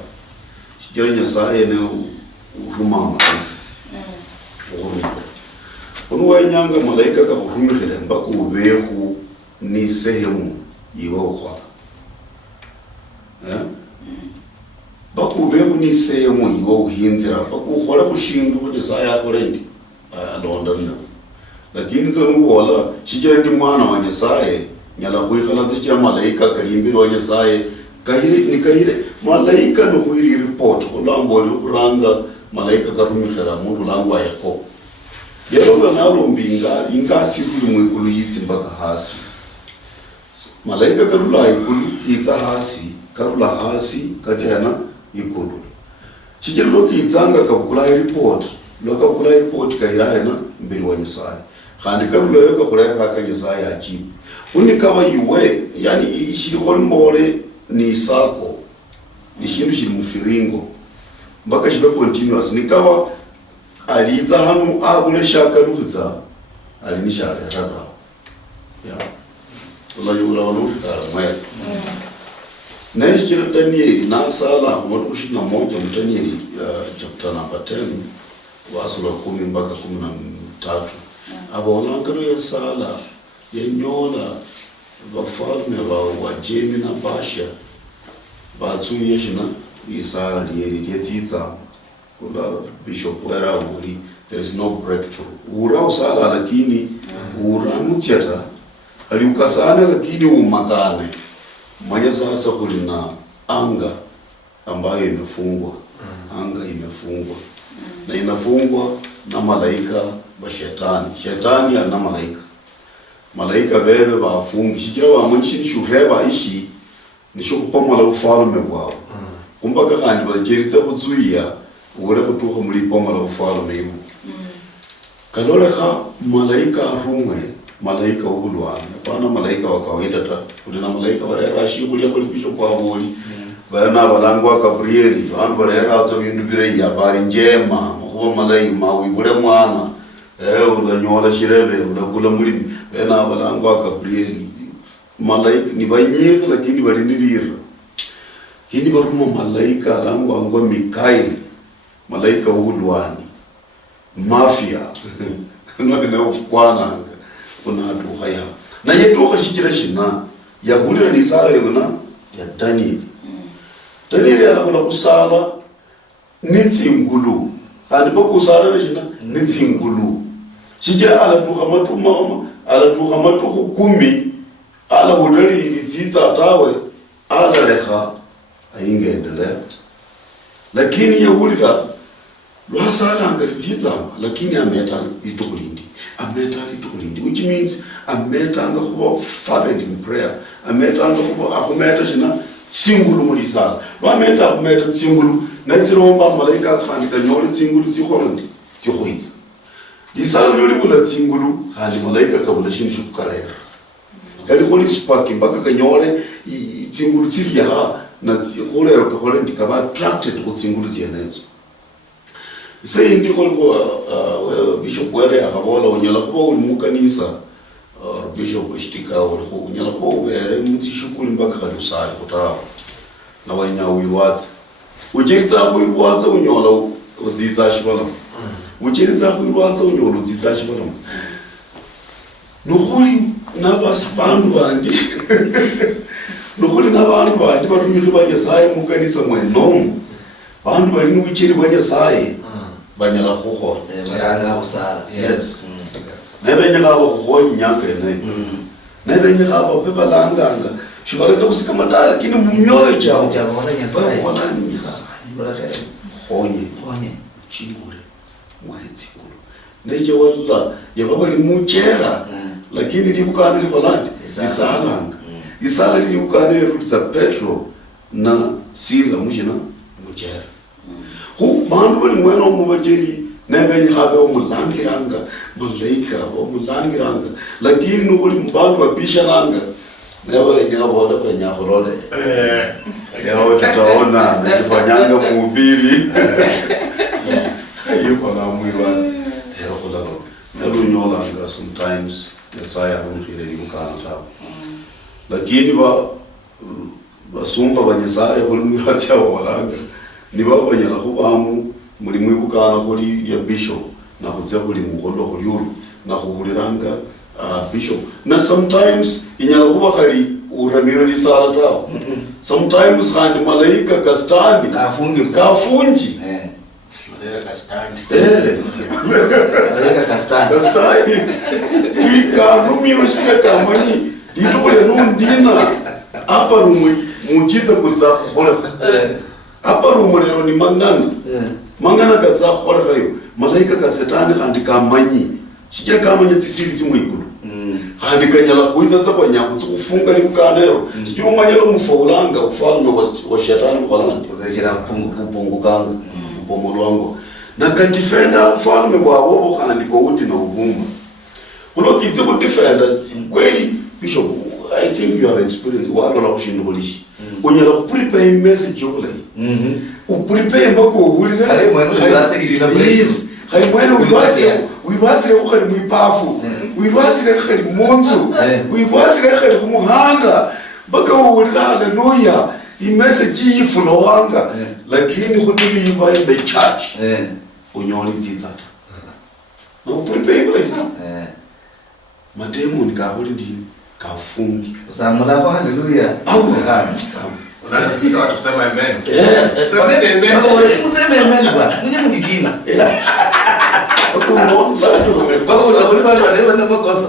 Shikira nyasaye ne urumama. Unuwenyanga malaika ka urumikere mbako ubeku ni sehemu iwe ukwala. Bakubeho ni sehemu iwe uhinzira bakukhola kushindu kuti saya korendi alondana lakini nzo nubola shijira ndi mwana wa nyasaye nyala kuikhala tshya malaika kalimbiri wa nyasaye kahire malaika no kuiri report ulambo uranga malaika karumikhera mundu langu ayako yero nalo mbinga ingasi kuli mwikulu yitsi mpaka hasi malaika karula ikulu yitsa hasi karula hasi katsena ikulu chijiro lokizanga kabukula report lokabukula report kahirana mbiri wa nyasaye kandi kabula yoka kuleka kanyasaye ajibu uni kama iwe yani ishiri mbole ni sako ni shindu shiri mufiringo mpaka shibe continuous ni kama aliza hanu abule shaka ruza alinishara rara ya ula yula waluka mwe Naichira Danieli na sala mwadu kushina moja mtanieli chapter number 10 wasula 10 mpaka 13 abolangaro ya sala ya nyola wafalme wa Jemi na Basha batsu yeshina isala liyetitsa kula Bishop wera uli there is no breakthrough ura usala lakini ura nutsiata aliukasana lakini umakane Mwenye sasa kulina anga ambayo imefungwa. Anga imefungwa. Na inafungwa na malaika wa shetani. Shetani ana malaika. Malaika bebe bafungi. Shikira wa mwenshi shuheba ishi nisho kupomola ufalme bwao. Kumbaka kandi bajeritse kuzuia ubure kutuka muri pomola ufalme ibu. Kaloleka malaika arumwe malaika ubulwana pana malaika wa kawaida ta kulina malaika barera shikulia kuli Bishop Wawoli bana balangwa Gabrieli bantu barera azo bindu bire ya bari njema kuwa malai mawi bure mwana ulanyola shirebe ulakula mulimi ena balangwa Gabrieli malaika ni banyeka lakini balindirira kindi baruma malaika alangwa ngo Mikael malaika ulwani mafia no kwana kuna atu haya na yetu kashikira shina ya hulira risala lena ya Daniel alakula kusala nitsingulu kandi bokusala leshina nitsingulu shikira ala tuha matuma ala tuha matuhu kumi ala hudari litsitsa tawe ala leha aingendelea lakini yehulira lwasala angalitsitsa lakini ameta itukulindi which means ameta anga kuba fervent in prayer ameta anga kuba akumeta shina tsingulu mulisala lwameta akumeta tsingulu natsiromba malaika khandika nyole tsingulu tsikhorandi tsikhwitsa lisala lyo libula tsingulu khali malaika kabula shindu shukukalera kali kholi sparking baka kanyole tsingulu tsiriya na tsikhorera kakhole ndikaba attracted ku tsingulu tsiyenezo sai ndi kholo bishop wale akabola unyala kuba uli mukanisa bishop shitika uli khu unyala kuba ubere mutishukuli mbaka khali usali khutawa na wanya uyiwatsa ujeritsa kuyiwatsa unyola udzitsa shibala ujeritsa kuyiwatsa unyola udzitsa shibala nukhuli nabasibandu bandi nukhuli nabantu bandi barumikhi banyasaye mukanisa mwenomu bandu bali nuwichiri banyasaye banyala khukhola bayanga usala yes nebenyaka bakhonya nyanga ene nebenyaka babalanganga shibaletse kusika matala kini mumyoyo chao jabona nyasaye khonye chingule mwahitsikulu neje walla yababali muchera lakini libukana lifolandi isalanga isala libukana lirutsa Petro na Sila mushina muchera hu bandu bali mweno mubajeri nebenye habe omulangiranga malaika omulangiranga lakini uli mbandu babishalanga newe nyabona kwenye horole yao tutaona nifanyanga mhubiri yuko na mwilwazi hero kulalo nelu nyolanga sometimes Yesaya humkhile limkana sawa lakini basumba banyesaya hulumirathi yawolanga niba banyala kubamu muri mwibukana kuri ya bishop na kutse kuri mukolo kuri yuru na kuhuliranga bishop na sometimes inyala kuba kali uramira lisala tawo sometimes kandi malaika kastandi kafungi malaika kastandi ikarumiro shika kamani itule nundina apa rumwe mukiza kutsa khola apa rumulero ni mangana katsa khola kayo malaika ka setani kandi kamanyi shikira kamanyi tsisiri timwikulu kandi kanyala kuitsa kwa nyaku kufunga libukanero chiro manyalo mufaulanga ufalme wa shetani kholandi kuzechera kupungukanga pomolwango na kantifenda ufalme wabo kandi kwa udi na uvumba kulo kitse ku defender kweli bishop I think you have experience wala la kushindolishi unyala kuprepare message yokule uprepare mbako uhulira kale mwenu ulate ilina yes kale mwenu uiwatire ukhali mwipafu uiwatire khali munzu uiwatire khali kumuhanda baka uhulira haleluya imessage yifulo wanga lakini khutuliva in the church unyoli tsitsata no prepare place mademu nikahuli ndini kafungi usamula kwa haleluya au ngani sawa unasikia watu kusema amen sema amen useme amen bwana mwenye mngine uko mbona bako usabuli bado leo na makosa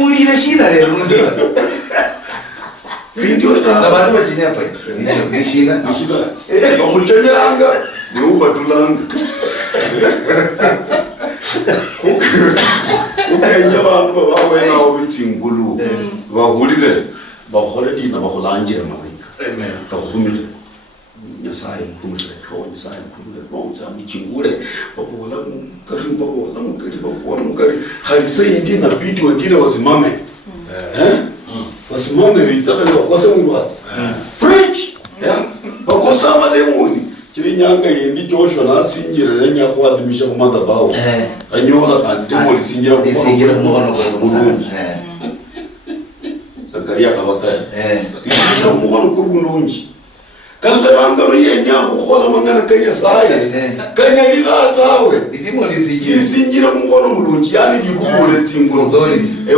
muri ile shida leo ndio ndio na bado wajini hapa ni shida bakuchenyeranga ni ubatulanga ukenya bantu babawe nawo bitsingulu bahulile bakhole dina bakholanjira malaika amen kakhumile nyasaye mkhumile ko nyasaye mkhumile no tsami chingule babola mukari khali sayindi na bidi wengine wasimame wasimame vitaka ni wakose mwati preach bakosama lemuni kile nyanga yendi Joshua nasinjira nenya kuadhimisha kwa madhabahu kanyola kandi demo lisinjira mkono kwa msana Zakaria kabakaya lisinjira mkono kwa bulungi kala bangalo yenya kukhola mangana kanya saya kanya ligatawe itimo lisinjira mkono mulungi yani likubule tsingulu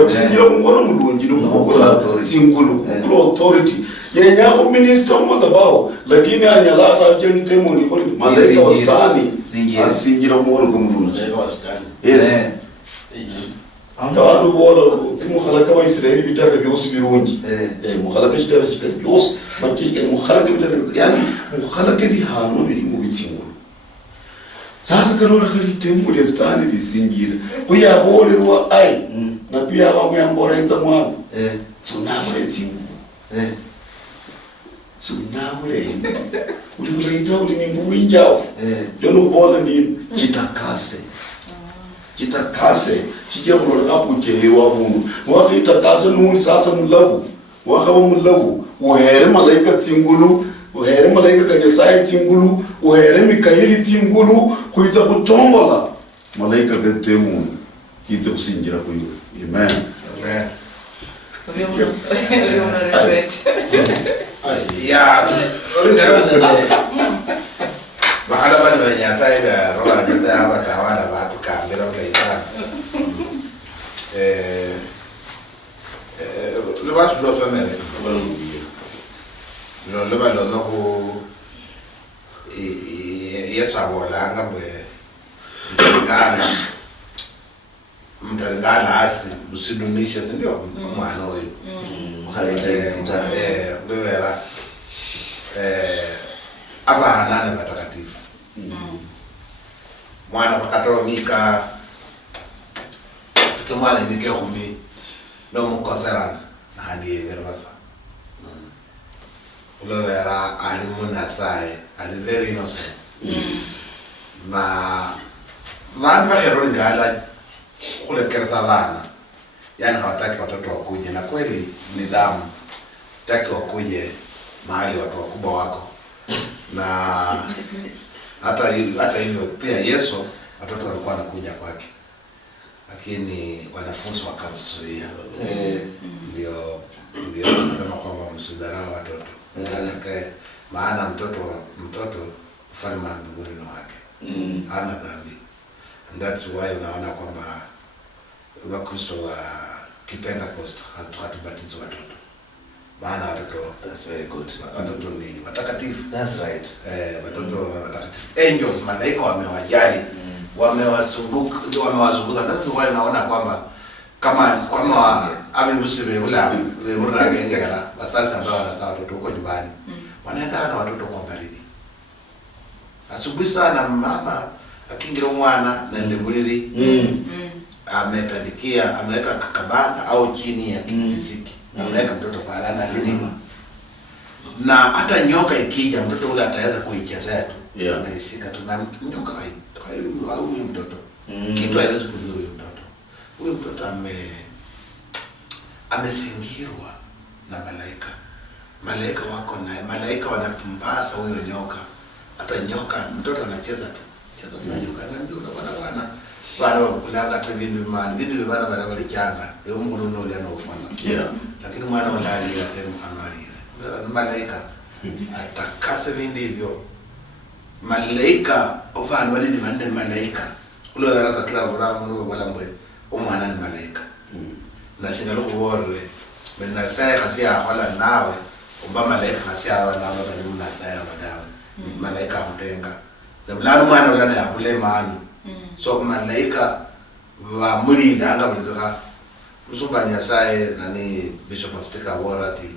kusinjira mkono mulungi nokukula tsingulu kukula authority yenya ku minister mmadhabahu lakini anyalata jeni demo ni kwa malaika wastani asinjira mkono kwa mulungi yes Kawandu bola mukhalaka wa Israeli bitaka byose birungi mukhalaka kitara kikari byose makike mukhalaka bitaka yani mukhalaka bihano biri mu bitsingulo sasa karora khali temu lestani lisingira kuyabolerwa ai na pia abamuyambora enza mwana tsunabule tsingu tsunabule uli kulaita uli nimbu winjafu jono bola ni kitakase kijya kulola kujewa bundu wakitakase nuli sasa mulabu wakaba mulabu uhere malaika tsingulu uhere malaika kanyasai tsingulu uhere mikaeli tsingulu kuita kutombola malaika betemu kiita kusingira kuyo amen ya bakala bali banyasai da rola nyasai abatawala batu kambira kuleitana le basu do famele lo ba lo no ko yesu abolanga bwe mtangana asi msidunisha ndio mwana huyo bwera abana na batakatifu mwana fakatoa mika tumwana ndike kumi no mukosera na hadiye verasa ulowera alimuna sai ali very innocent na vandu vaheroli ngala kule kereza vana yani hawataki watoto wakuje na kweli nidhamu taki wakuje mahali watu wakubwa wako na hata hivyo pia Yesu watoto walikuwa wanakuja kwake lakini wanafunzi wakamzuia ndio nasema kwamba msidharau watoto maana mtoto ufalme wa mbinguni ni wake hana dhambi and that's why unaona kwamba Wakristo wa Kipentecost hatubatizi watoto maana watoto that's very good watoto ni watakatifu that's right watoto watakatifu angels malaika wamewajali wamewazunguka ndio wao naona kwamba kama ameruhusiwe ula weura ngengera wasasa ambao wanazaa watoto huko nyumbani wanaenda na watoto kwa baridi asubuhi sana mama akingira mwana na ndebuliri ametandikia ameweka kabanga au chini ya kisiki ameweka mtoto pale na lilima na hata nyoka ikija mtoto ule ataweza kuichezea tu naishika tu na nyoka kwa hiyo au mtoto kitu haiwezi kudhuru huyo mtoto amesingirwa na malaika wako naye malaika wanapumbaza huyo nyoka hata nyoka mtoto anacheza tu na nyoka ndio bwana wakulanga hata vindu bana walichanga yo Mungu ndio anaofanya lakini mwana ndani ya temu amarira malaika atakase vindu hivyo malaika ofana wali ni mande malaika ulo yaraza kila buramu wala mwe umwana ni malaika na sinalo kuborwe bena sai kasi wala nawe umba malaika kasi wala nawe bali mna sai wadawe malaika hutenga na mlano mwana wala ya kulema anu so malaika wa mulinda anga bulizaka usubanya sai nani Bishop Astika Warati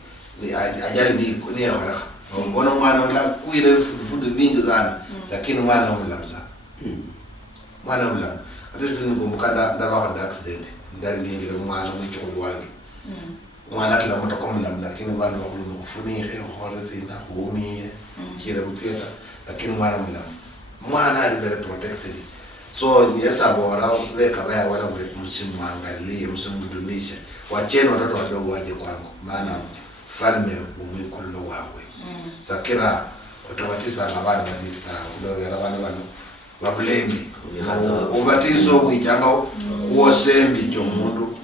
ni ajali ni ya waraka mbona mwana wala kuile fudu vingi sana lakini mwana mlamza mwana mlamza atisi ngumkanda ndawa da accident ndari ngira mwana mwicho wangi mwana kila mtu kama lakini wale wakulu kufunike hore zina kuumie kile mtenda lakini mwana ali very protected so yesa bora weka baya wala msimwangalie msimdunishe wacheni watoto wadogo waje kwangu maana falme umikulu wawe sakira utabatisa ngabana balita kulobera abantu bano babulembi ubatizo kwijanga uosembi jomuntu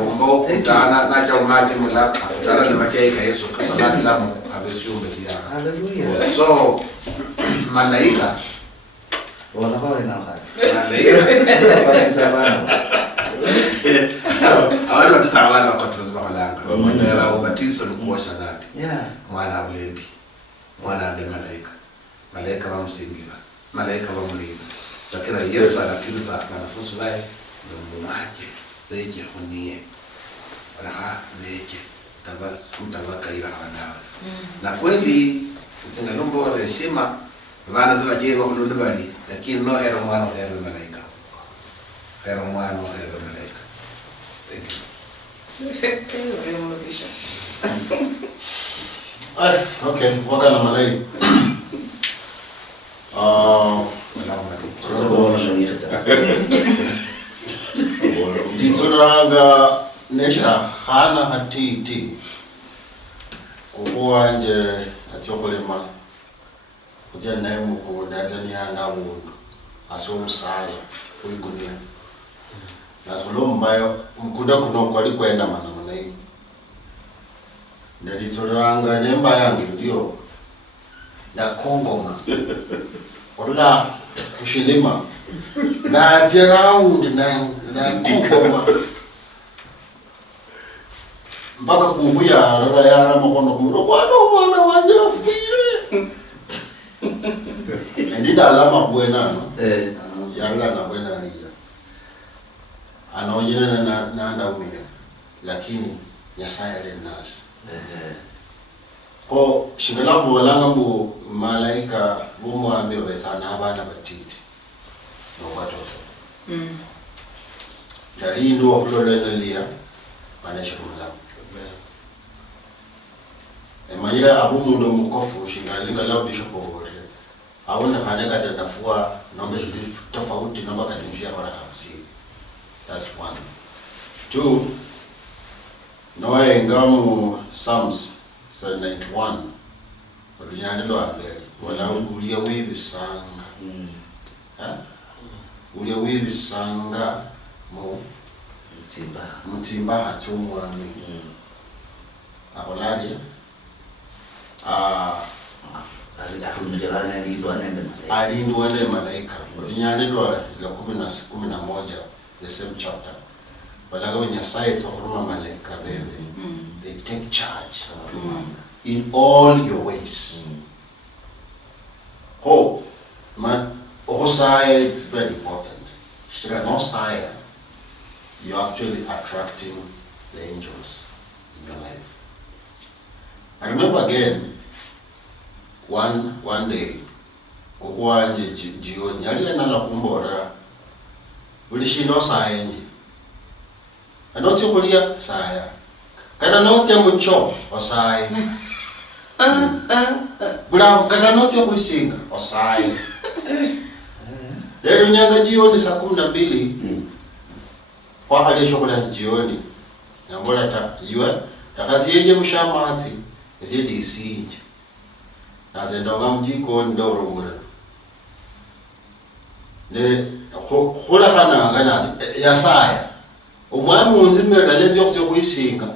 umba ukutana nacha umake mulaka kutana nemachaika Yesu Kristo natilamu abesiumbe ziyaka. Hallelujah. So malaika Wala ba ina ka? malaika awali batisa abana bakatuza bakolanga bamwendera ubatizo lukuosha dhambi. Yeah. Mwana ulembi mwana ande malaika bamusingira malaika bamulinda sakira Yesu anakiriza wanafunzi wake ndomumaje leje hunie raha leje mtabakaira wanawe na kweli singalombo heshima vana zivajenga kulundu bali lakini no hero mwana hero malaika hero mwana hero malaika. Thank you. Okay, waka na malai. Ditsuranga nesha hana hatiti kukuwanje atyokolema kuzia naye mukunda azaniana wundu asomsala kuigunia nasulo mbayo mkunda kuno kwali kwenda mana manai ndalitsoranga nemba yange ndio ndakongoma ola kushilima na round na kongoma mpaka kumbuya rara ya makono kumuro wana wajafire ndida alama bwena no yanga na bwena lia anaojena na ndaumia lakini Nyasaye alinasi ko shingala bolanga mu malaika bumwambe besana abana batiti no watoto dalindo okulolena lia maneshumula emayira abumundo mukofu shingalinga la bishop ovore aona kaneka tafua nombe tofauti nomba katimshia mara 50. That's one. Two, noe ngamu Psalms 91 olunyandilo ambele wala ulia wibisanga ulia wibisanga mu mutimba hatumwami akolali alindwa na malaika olunyandilo la 11 the same chapter wala when Nyasaye tsohuruma malaika bebe they take charge in all your ways. Oh man, osaya it's very important. Shira no saya, you're actually attracting the angels in your life. I remember again one day kukwanje jioni yali anala kumbora ulishindo saya nje anotsi kulia saya kana notsi mucho osai bula kana notsi kulisinga osai leo nyanga jioni saa 12 kwa hali shokula jioni nyambola ta iwe takaziyeje mushamatsi ezidi isinje nazendonga mjiko ndoro mura ne khola kana ngana yasaya umwami unzimela lenzo kuyisinga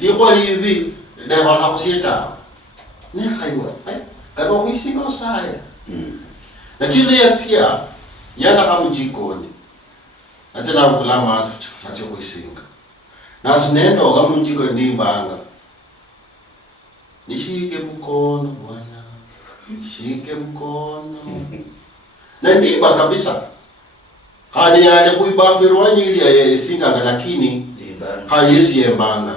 likho libi leba nakusita ni khaywa kado kuyisinga osaya lakini yatia yana kama mjikoni atena kulama atyo kuyisinga nasinendo kama mjiko ndimbanga nishike mkono bwana nishike mkono na ndimba kabisa hali yale kuibafirwa nyili ya singa lakini hayesi yembanga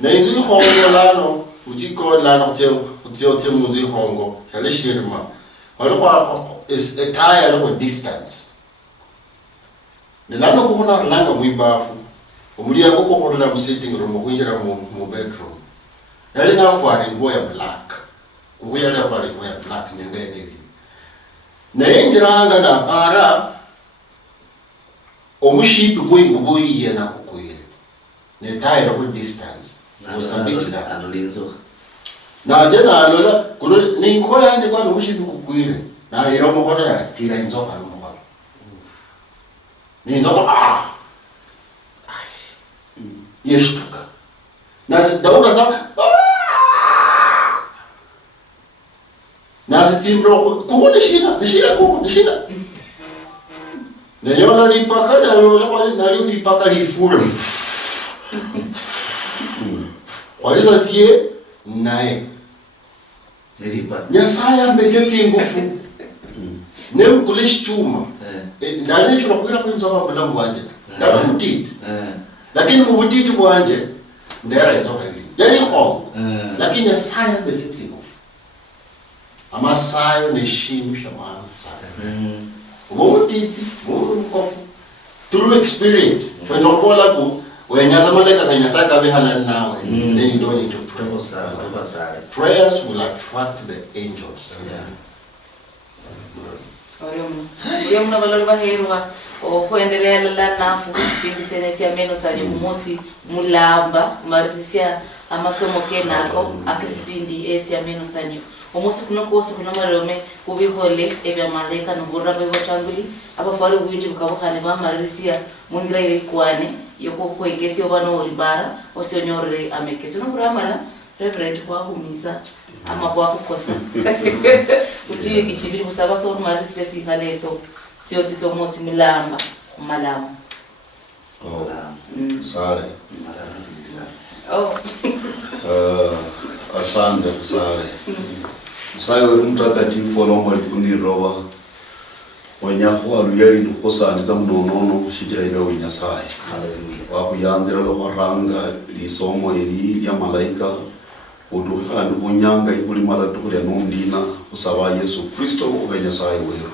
na inzi hongo lano mjiko lano tyo muzi hongo yale shirma walikuwa is a tire of distance nilano kuona langa muibafu umulia ko ko la sitting room kuinjira mu bedroom yale nafari ngo ya black nguya la fari ngo ya black nyengene na injiranga na para omushipi kuingubo yena kukwire ne tire of distance was a bit that andolenzo na jena alola kulo ningo yanje kwa nomushibi kukwire na yero mukora tira inzoka no mukora ni inzoka yeshtuka na Dauda za na stimbro kuone shida kuone na yona lipaka na yona wale na lipaka lifura waliza sie nae nilipa Nyasaya mbese ngufu ne kulish chuma ndani tunakwenda kwenza mbona mwanje ndaba mutiti lakini mubutiti bwanje ndera inzoka ili yali ho lakini Nyasaya mbese ngufu amasayo neshimisha maana sana mubutiti mukofu through experience when nobola ku wenyaza maleka kanyasa kabe halana nawe then you don't need to pray. Prayers will attract the angels. Uriyo muna balori baherwa okuendelea lala nafu kusipindi senesi ya meno sanyo mumosi mulamba marizisia amasomo kenako akisipindi esi ya meno sanyo umusi kuno kosi kuno marome kubihole ebya maleka nubura bwe bachambuli abafari ubwinji bukabuhane ba marizisia mungira irikwane yoko kwegesi obano oribara osonyorere amekesi no kuramala Reverend kwa humiza ama kwa kukosa ujiwe kichibiri kusaba so marizisia sikaleso sio siso mosi mulamba malamu Sare asante Sare sayo mtakatifu olomba kuniroba wanyakwa luyari nukosaniza mnonono shijira ile winyasaye wakuyanzira lokwaranga lisomo eli ya malaika udukhani kunyanga ikuli malatu kule nundina kusaba Yesu Kristo ubenyasaye weru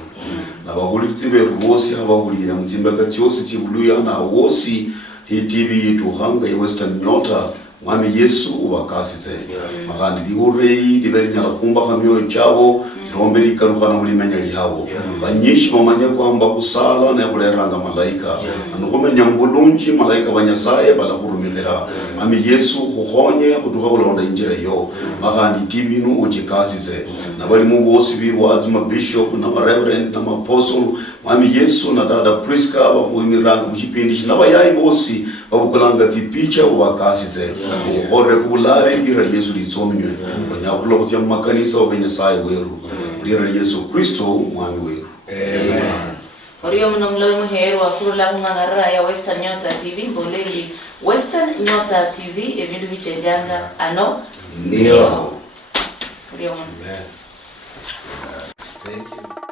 nabahulitsi beru bosi abahulira mtsimbaka tyosi chibuluya na wosi TV tuhanga Western Nyota mwami Yesu ubakasize magandi lihurei liberi nyala kumba kamyo chabo romberi karukana mulimenya lihabo banyishi mamanya kwamba kusala na kuleranga malaika anukomenya mbulunji malaika banyasaye balahurumira mwami Yesu kuhonye kutuka kulonda injira yo magandi TV nu ujikasize na bali mu bosi birwazi ma bishop na reverend na apostle mwami Yesu na dada Priska bakuimiranga mukipindi nabayayi bosi babukulanga zipicha ubakasize uhore kubulare lira Yesu litsomnywe banyakulo kutya makanisa obenyasaye weru lira Yesu Kristo mwami weru amen. Oriyo muna mlori muheru wakurula kungangara ya Western Nyota TV mboleli Western Nyota TV ebindu bichenjanga ano ndio Oriyo muna Amen. Thank you.